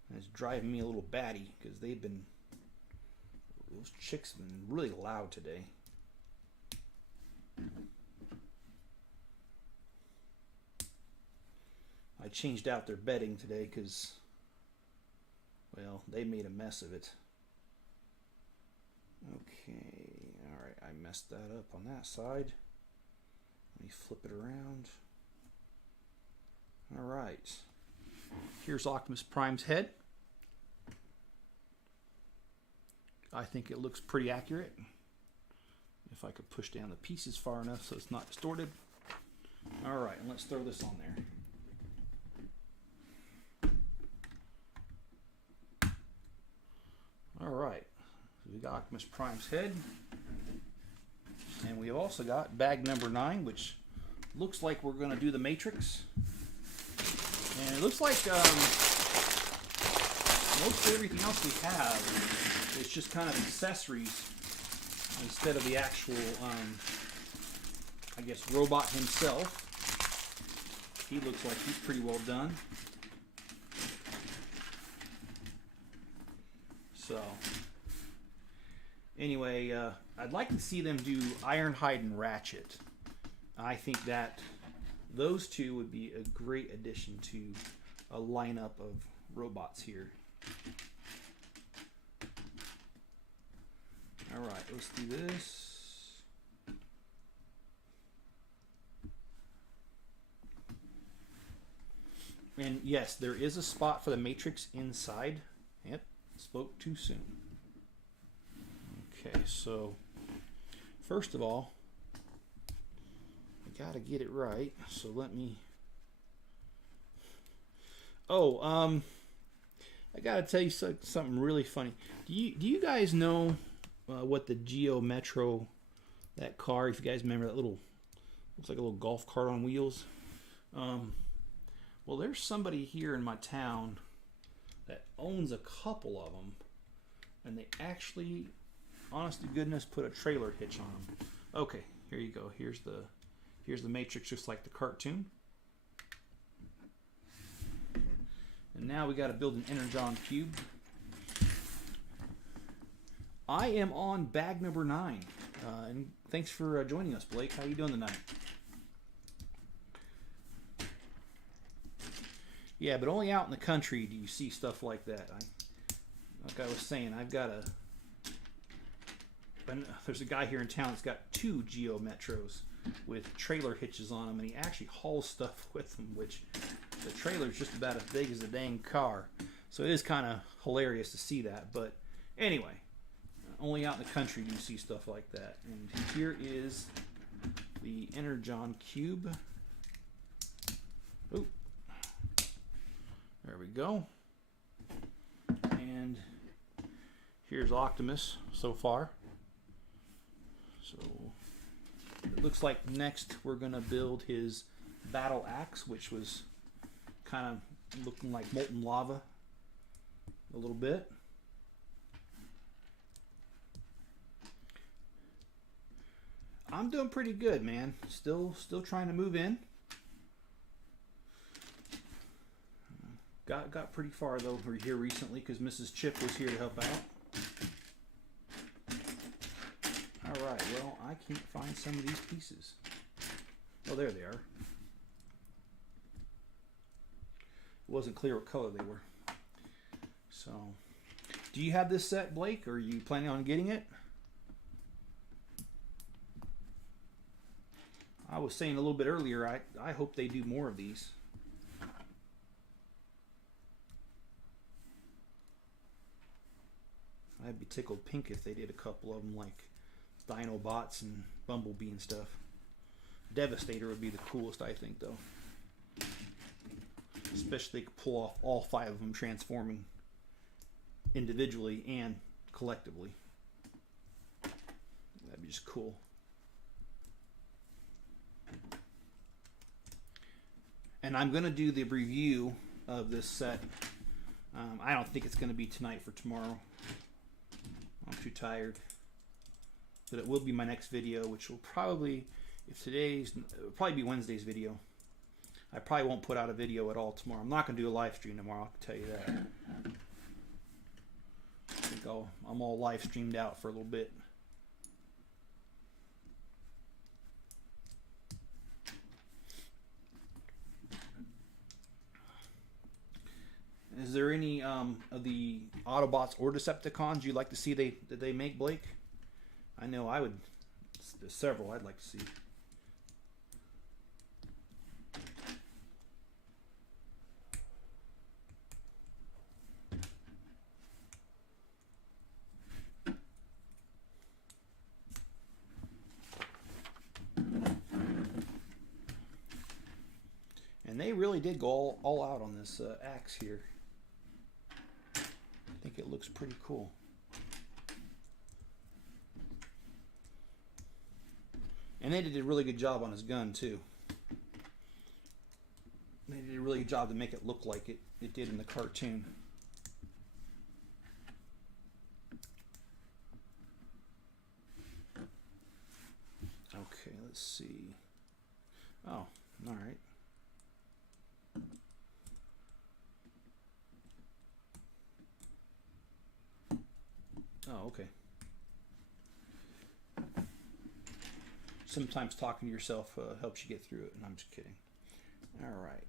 And it's driving me a little batty because those chicks have been really loud today. I changed out their bedding today because, well, they made a mess of it. Okay, alright, I messed that up on that side. Let me flip it around. Alright, here's Optimus Prime's head. I think it looks pretty accurate. If I could push down the pieces far enough so it's not distorted. Alright, and let's throw this on there. Alright, so we got Optimus Prime's head. And we've also got bag number 9, which looks like we're going to do the Matrix. And it looks like most of everything else we have is just kind of accessories instead of the actual, I guess, robot himself. He looks like he's pretty well done. So, anyway, I'd like to see them do Ironhide and Ratchet. I think that those two would be a great addition to a lineup of robots here. Alright, let's do this. And yes, there is a spot for the Matrix inside. Yep, spoke too soon. Okay, so first of all, I gotta get it right. So let me. Oh, I gotta tell you something really funny. Do you guys know what the Geo Metro, that car? If you guys remember that little, looks like a little golf cart on wheels. Well, there's somebody here in my town that owns a couple of them, and they actually, honest to goodness, put a trailer hitch on them. Okay, here you go. Here's the Matrix, just like the cartoon. And now we got to build an Energon cube. I am on bag number 9, and thanks for joining us, Blake. How you doing tonight? Yeah, but only out in the country do you see stuff like that. Like I was saying, there's a guy here in town that's got 2 Geo Metros with trailer hitches on them, and he actually hauls stuff with them, which the trailer's just about as big as the dang car. So it is kind of hilarious to see that. But anyway, only out in the country do you see stuff like that. And here is the Energon cube. Oop. There we go. And here's Optimus so far. So it looks like next we're going to build his battle axe, which was kind of looking like molten lava a little bit. I'm doing pretty good, man. Still trying to move in. Got pretty far though here recently because Mrs. Chip was here to help out. Alright, well, I can't find some of these pieces. Oh, there they are. wasn't clear what color they were. So, do you have this set, Blake, or are you planning on getting it? I was saying a little bit earlier, I hope they do more of these. I'd be tickled pink if they did a couple of them, like Dinobots and Bumblebee and stuff. Devastator would be the coolest, I think, though. Especially they could pull off all 5 of them transforming individually and collectively. That'd be just cool. And I'm going to do the review of this set. I don't think it's going to be tonight for tomorrow. I'm too tired. But it will be my next video, which will probably, it'll probably be Wednesday's video. I probably won't put out a video at all tomorrow. I'm not going to do a live stream tomorrow, I can tell you that. I think I'm all live streamed out for a little bit. Is there any of the Autobots or Decepticons you'd like to see that they make, Blake? I know I would. There's several I'd like to see. And they really did go all out on this axe here. I think it looks pretty cool. And they did a really good job on his gun too. They did a really good job to make it look like it did in the cartoon. Okay, let's see. Oh, all right. Oh, okay. Sometimes talking to yourself helps you get through it, and I'm just kidding. All right.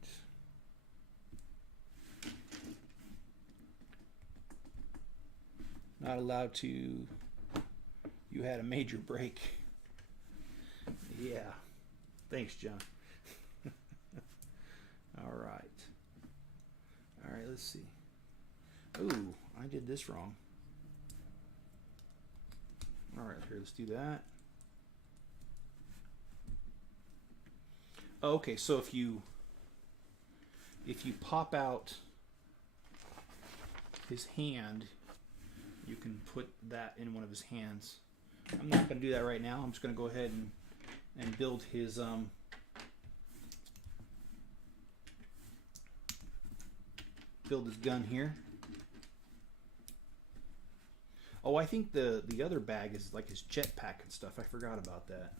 Not allowed to. You had a major break. Yeah. Thanks, John. All right. All right, let's see. Ooh, I did this wrong. All right, here, let's do that. Okay, so if you pop out his hand, you can put that in one of his hands. I'm not going to do that right now. I'm just going to go ahead and build his gun here. Oh, I think the other bag is like his jetpack and stuff. I forgot about that.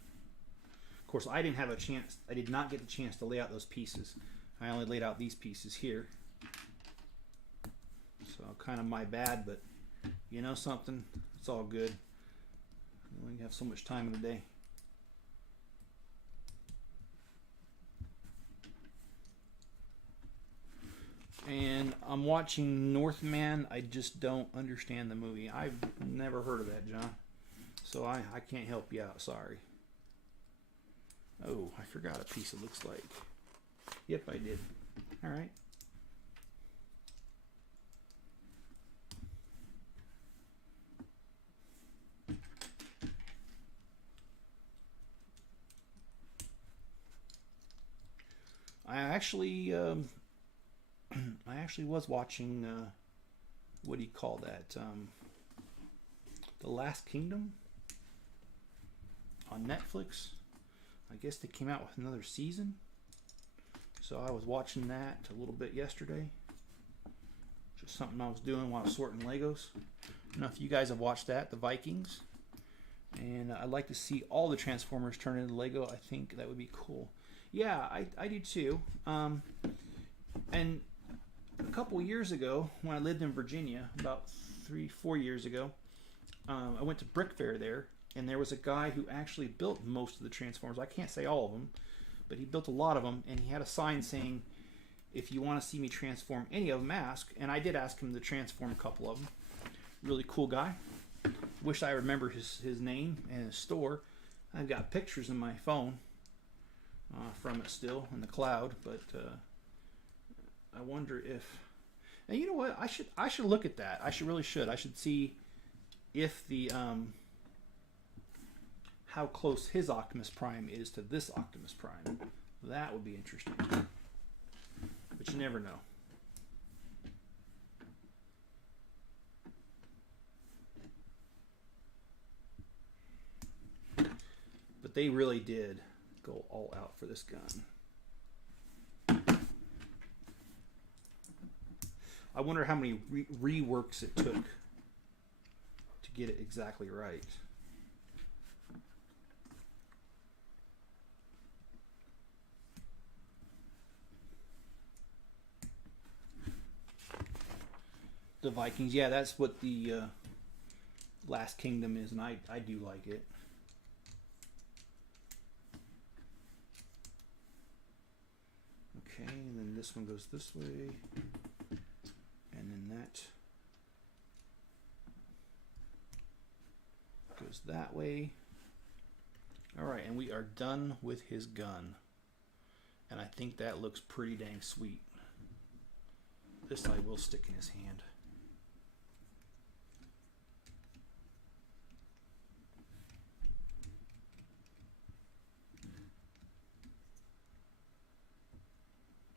Of course, I didn't have a chance. I did not get the chance to lay out those pieces. I only laid out these pieces here. So kind of my bad, but you know something? It's all good. We only have so much time in the day. And I'm watching Northman. I just don't understand the movie. I've never heard of that, John. So I can't help you out. Sorry. Oh, I forgot a piece it looks like. Yep, I did. All right. I actually was watching, what do you call that? The Last Kingdom on Netflix. I guess they came out with another season. So I was watching that a little bit yesterday. Just something I was doing while I was sorting Legos. I don't know if you guys have watched that, The Vikings. And I'd like to see all the Transformers turn into Lego. I think that would be cool. Yeah, I do too. And a couple years ago, when I lived in Virginia, about 3-4 years ago, I went to Brick Fair there, and there was a guy who actually built most of the Transformers. I can't say all of them, but he built a lot of them, and he had a sign saying, if you want to see me transform any of them, ask. And I did ask him to transform a couple of them. Really cool guy. Wish I remember his name and his store. I've got pictures in my phone from it still in the cloud, but I wonder if. And you know what? I should look at that. I should see if the how close his Optimus Prime is to this Optimus Prime. That would be interesting. But you never know. But they really did go all out for this gun. I wonder how many reworks it took to get it exactly right. The Vikings, yeah, that's what the Last Kingdom is, and I do like it. Okay, and then this one goes this way, and then that goes that way. All right, and we are done with his gun, and I think that looks pretty dang sweet. This I will stick in his hand.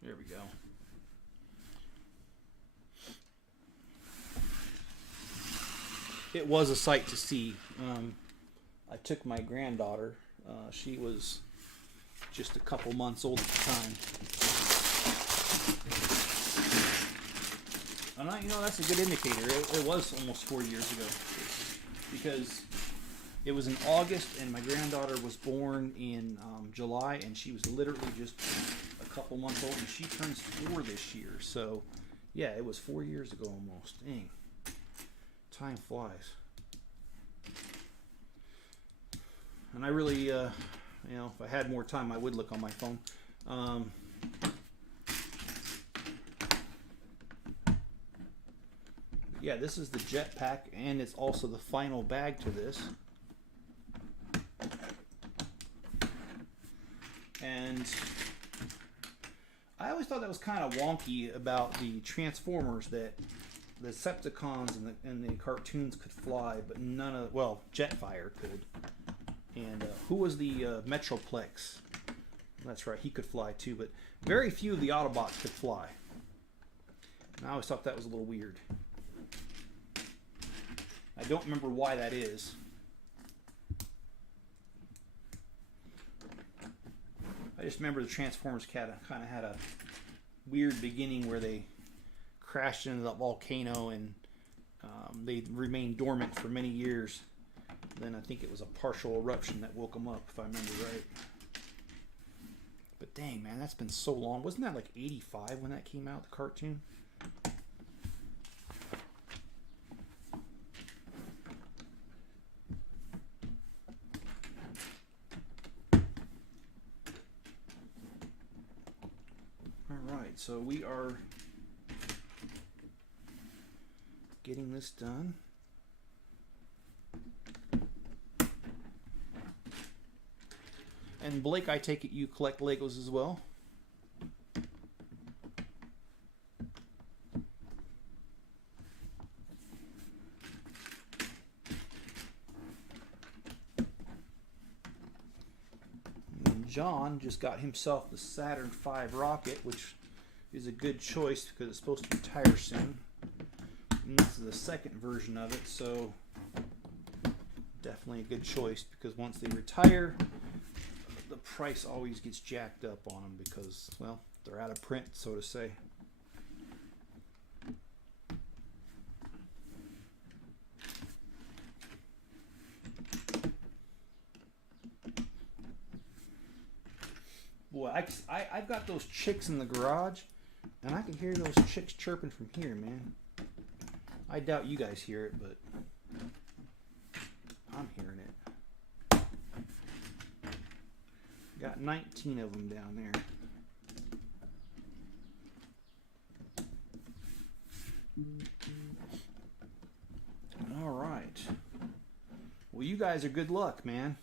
There we go. It was a sight to see. I took my granddaughter. She was just a couple months old at the time. And you know, that's a good indicator. It was almost 4 years ago. Because it was in August and my granddaughter was born in July, and she was literally just couple months old, and she turns 4 this year. So yeah, it was 4 years ago almost. Dang, time flies. And I really you know, if I had more time I would look on my phone. Yeah, this is the jetpack, and it's also the final bag to this. And I always thought that was kind of wonky about the Transformers, that the Decepticons and the cartoons could fly, but none of, well, Jetfire could. And who was the Metroplex? That's right, he could fly too, but very few of the Autobots could fly. And I always thought that was a little weird. I don't remember why that is. I just remember the Transformers kind of had a weird beginning where they crashed into the volcano, and they remained dormant for many years. Then I think it was a partial eruption that woke them up, if I remember right. But dang, man, that's been so long. Wasn't that like 85 when that came out, the cartoon? So we are getting this done. And Blake, I take it you collect Legos as well? And John just got himself the Saturn V rocket, which is a good choice because it's supposed to retire soon. And this is the second version of it, so definitely a good choice, because once they retire, the price always gets jacked up on them because, well, they're out of print, so to say. Boy, I've got those chicks in the garage, and I can hear those chicks chirping from here, man. I doubt you guys hear it, but I'm hearing it. Got 19 of them down there. All right. Well, you guys are good luck, man.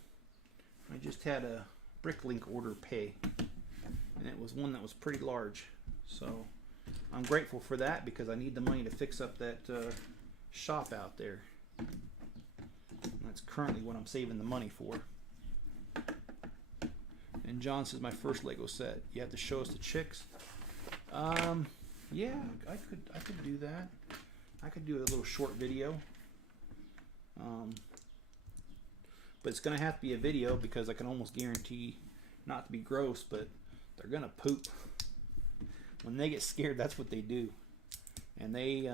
I just had a Bricklink order pay, and it was one that was pretty large. So I'm grateful for that because I need the money to fix up that shop out there. And that's currently what I'm saving the money for. And John says my first Lego set. You have to show us the chicks. Yeah, I could do that. I could do a little short video. But it's gonna have to be a video because I can almost guarantee not to be gross, but they're gonna poop. When they get scared, that's what they do. And they,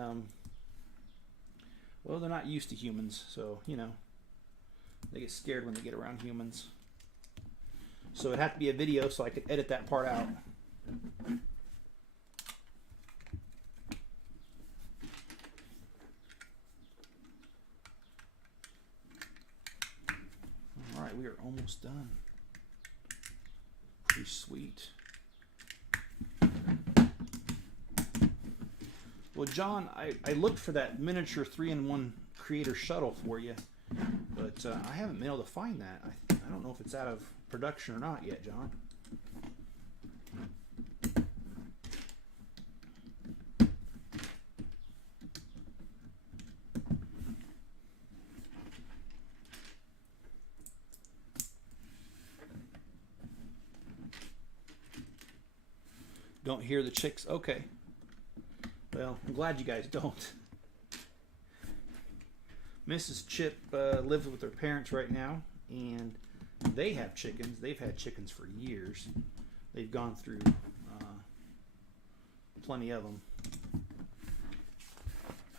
well, they're not used to humans, so, you know, they get scared when they get around humans. So it had to be a video so I could edit that part out. All right, we are almost done. Pretty sweet. Well, John, I looked for that miniature 3-in-1 creator shuttle for you, but I haven't been able to find that. I don't know if it's out of production or not yet, John. Don't hear the chicks? Okay. Well, I'm glad you guys don't. Mrs. Chip lives with her parents right now, and they have chickens. They've had chickens for years. They've gone through plenty of them.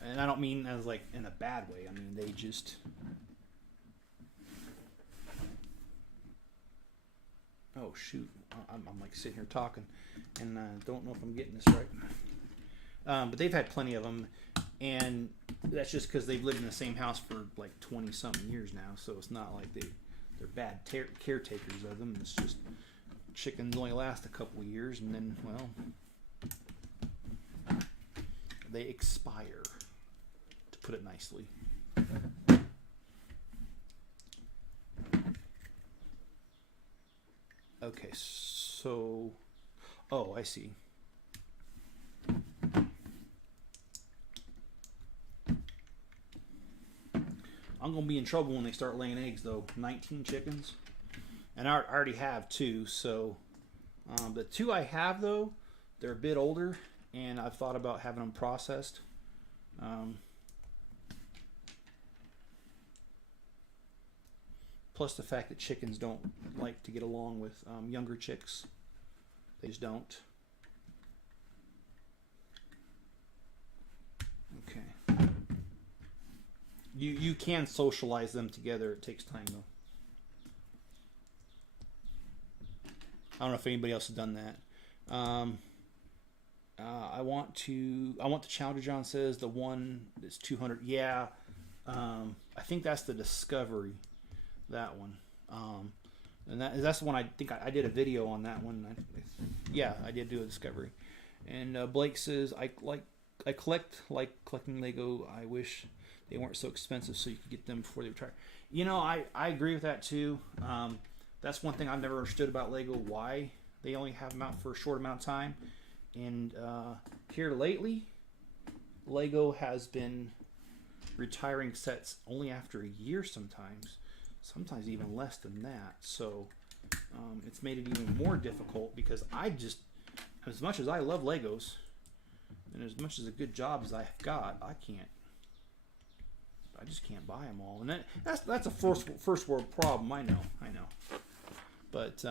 And I don't mean as like in a bad way. I mean, they just... Oh, shoot. I'm like sitting here talking, and don't know if I'm getting this right. But they've had plenty of them, and that's just because they've lived in the same house for like 20-something years now. So it's not like they're bad caretakers of them. It's just chickens only last a couple of years, and then, well, they expire, to put it nicely. Okay, so... Oh, I see. I'm going to be in trouble when they start laying eggs, though. 19 chickens. And I already have 2, so... the 2 I have, though, they're a bit older, and I've thought about having them processed. Plus the fact that chickens don't like to get along with younger chicks. They just don't. Okay. You can socialize them together. It takes time, though. I don't know if anybody else has done that. I want the Challenger. John says the one that's 200. Yeah, I think that's the Discovery. That one, and that's the one I think I did a video on that one. Yeah, I did do a Discovery. And Blake says I collect collecting Lego. I wish they weren't so expensive so you could get them before they retire. You know, I agree with that too. That's one thing I've never understood about Lego, why they only have them out for a short amount of time. And here lately, Lego has been retiring sets only after a year sometimes even less than that. So it's made it even more difficult because as much as I love Legos and as much as a good job as I've got, I just can't buy them all. And that's a first world problem. I know. But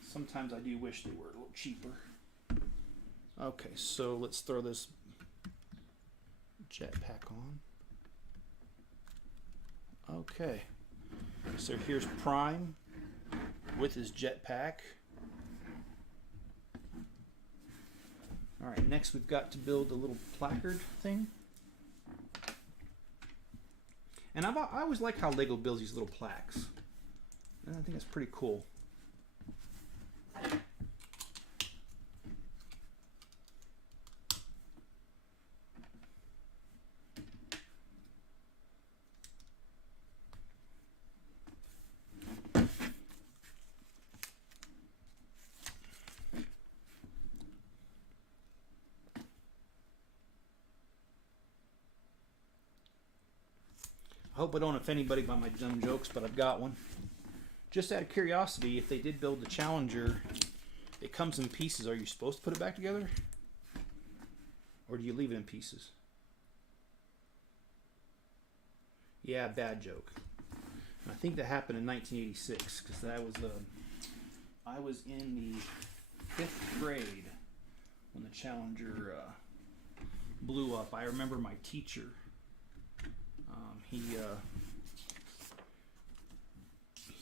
sometimes I do wish they were a little cheaper. Okay, so let's throw this jetpack on. Okay, so here's Prime with his jetpack. All right, next we've got to build a little placard thing. And I always like how Lego builds these little plaques. And I think that's pretty cool. I hope I don't offend anybody by my dumb jokes, but I've got one. Just out of curiosity, if they did build the Challenger, it comes in pieces. Are you supposed to put it back together? Or do you leave it in pieces? Yeah, bad joke. And I think that happened in 1986, because that was I was in the 5th grade when the Challenger blew up. I remember my teacher.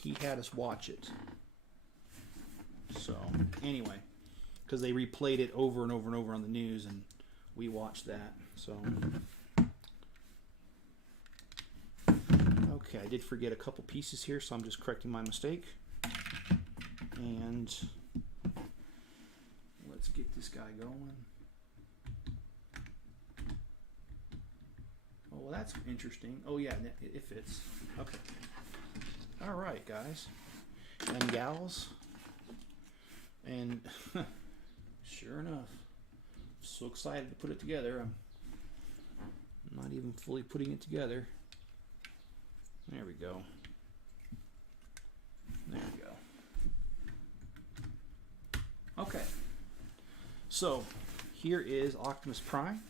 He had us watch it. So anyway, because they replayed it over and over and over on the news, and we watched that. So okay, I did forget a couple pieces here, so I'm just correcting my mistake. And let's get this guy going. Oh, well, that's interesting. Oh yeah, it fits. Okay. All right, guys and gals. And sure enough, I'm so excited to put it together. I'm not even fully putting it together. There we go. There we go. Okay. So here is Optimus Prime.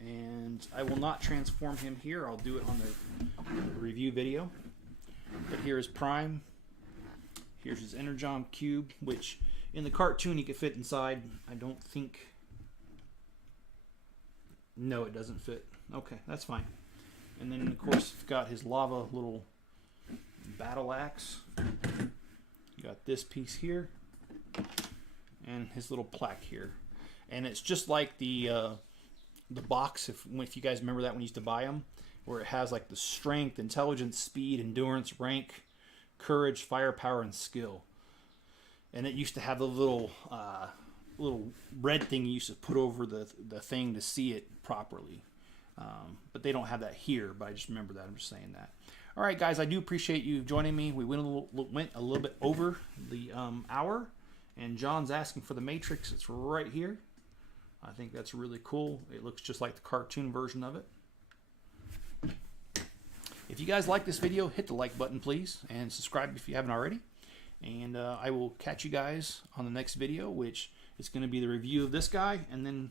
And I will not transform him here. I'll do it on the review video. But here is Prime. Here's his Energon Cube, which in the cartoon he could fit inside. I don't think... No, it doesn't fit. Okay, that's fine. And then, of course, we've got his lava little battle axe. You got this piece here. And his little plaque here. And it's just like the box, if you guys remember that when you used to buy them, where it has like the strength, intelligence, speed, endurance, rank, courage, firepower, and skill. And it used to have the little red thing you used to put over the thing to see it properly. But they don't have that here, but I just remember that. I'm just saying that. All right, guys, I do appreciate you joining me. We went a little bit over the hour, and John's asking for the Matrix. It's right here. I think that's really cool. It looks just like the cartoon version of it. If you guys like this video, hit the like button, please, and subscribe if you haven't already. And I will catch you guys on the next video, which is going to be the review of this guy, and then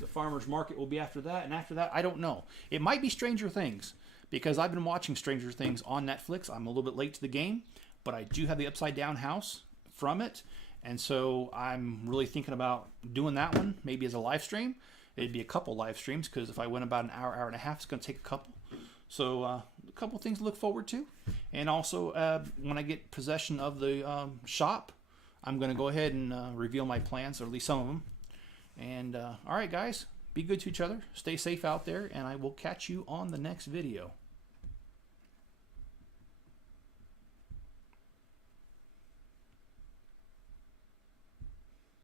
the farmer's market will be after that. And after that, I don't know. It might be Stranger Things, because I've been watching Stranger Things on Netflix. I'm a little bit late to the game, but I do have the Upside Down house from it. And so I'm really thinking about doing that one, maybe as a live stream. It'd be a couple live streams, because if I went about an hour, hour and a half, it's going to take a couple. So a couple things to look forward to. And also, when I get possession of the shop, I'm going to go ahead and reveal my plans, or at least some of them. And all right, guys, be good to each other. Stay safe out there, and I will catch you on the next video.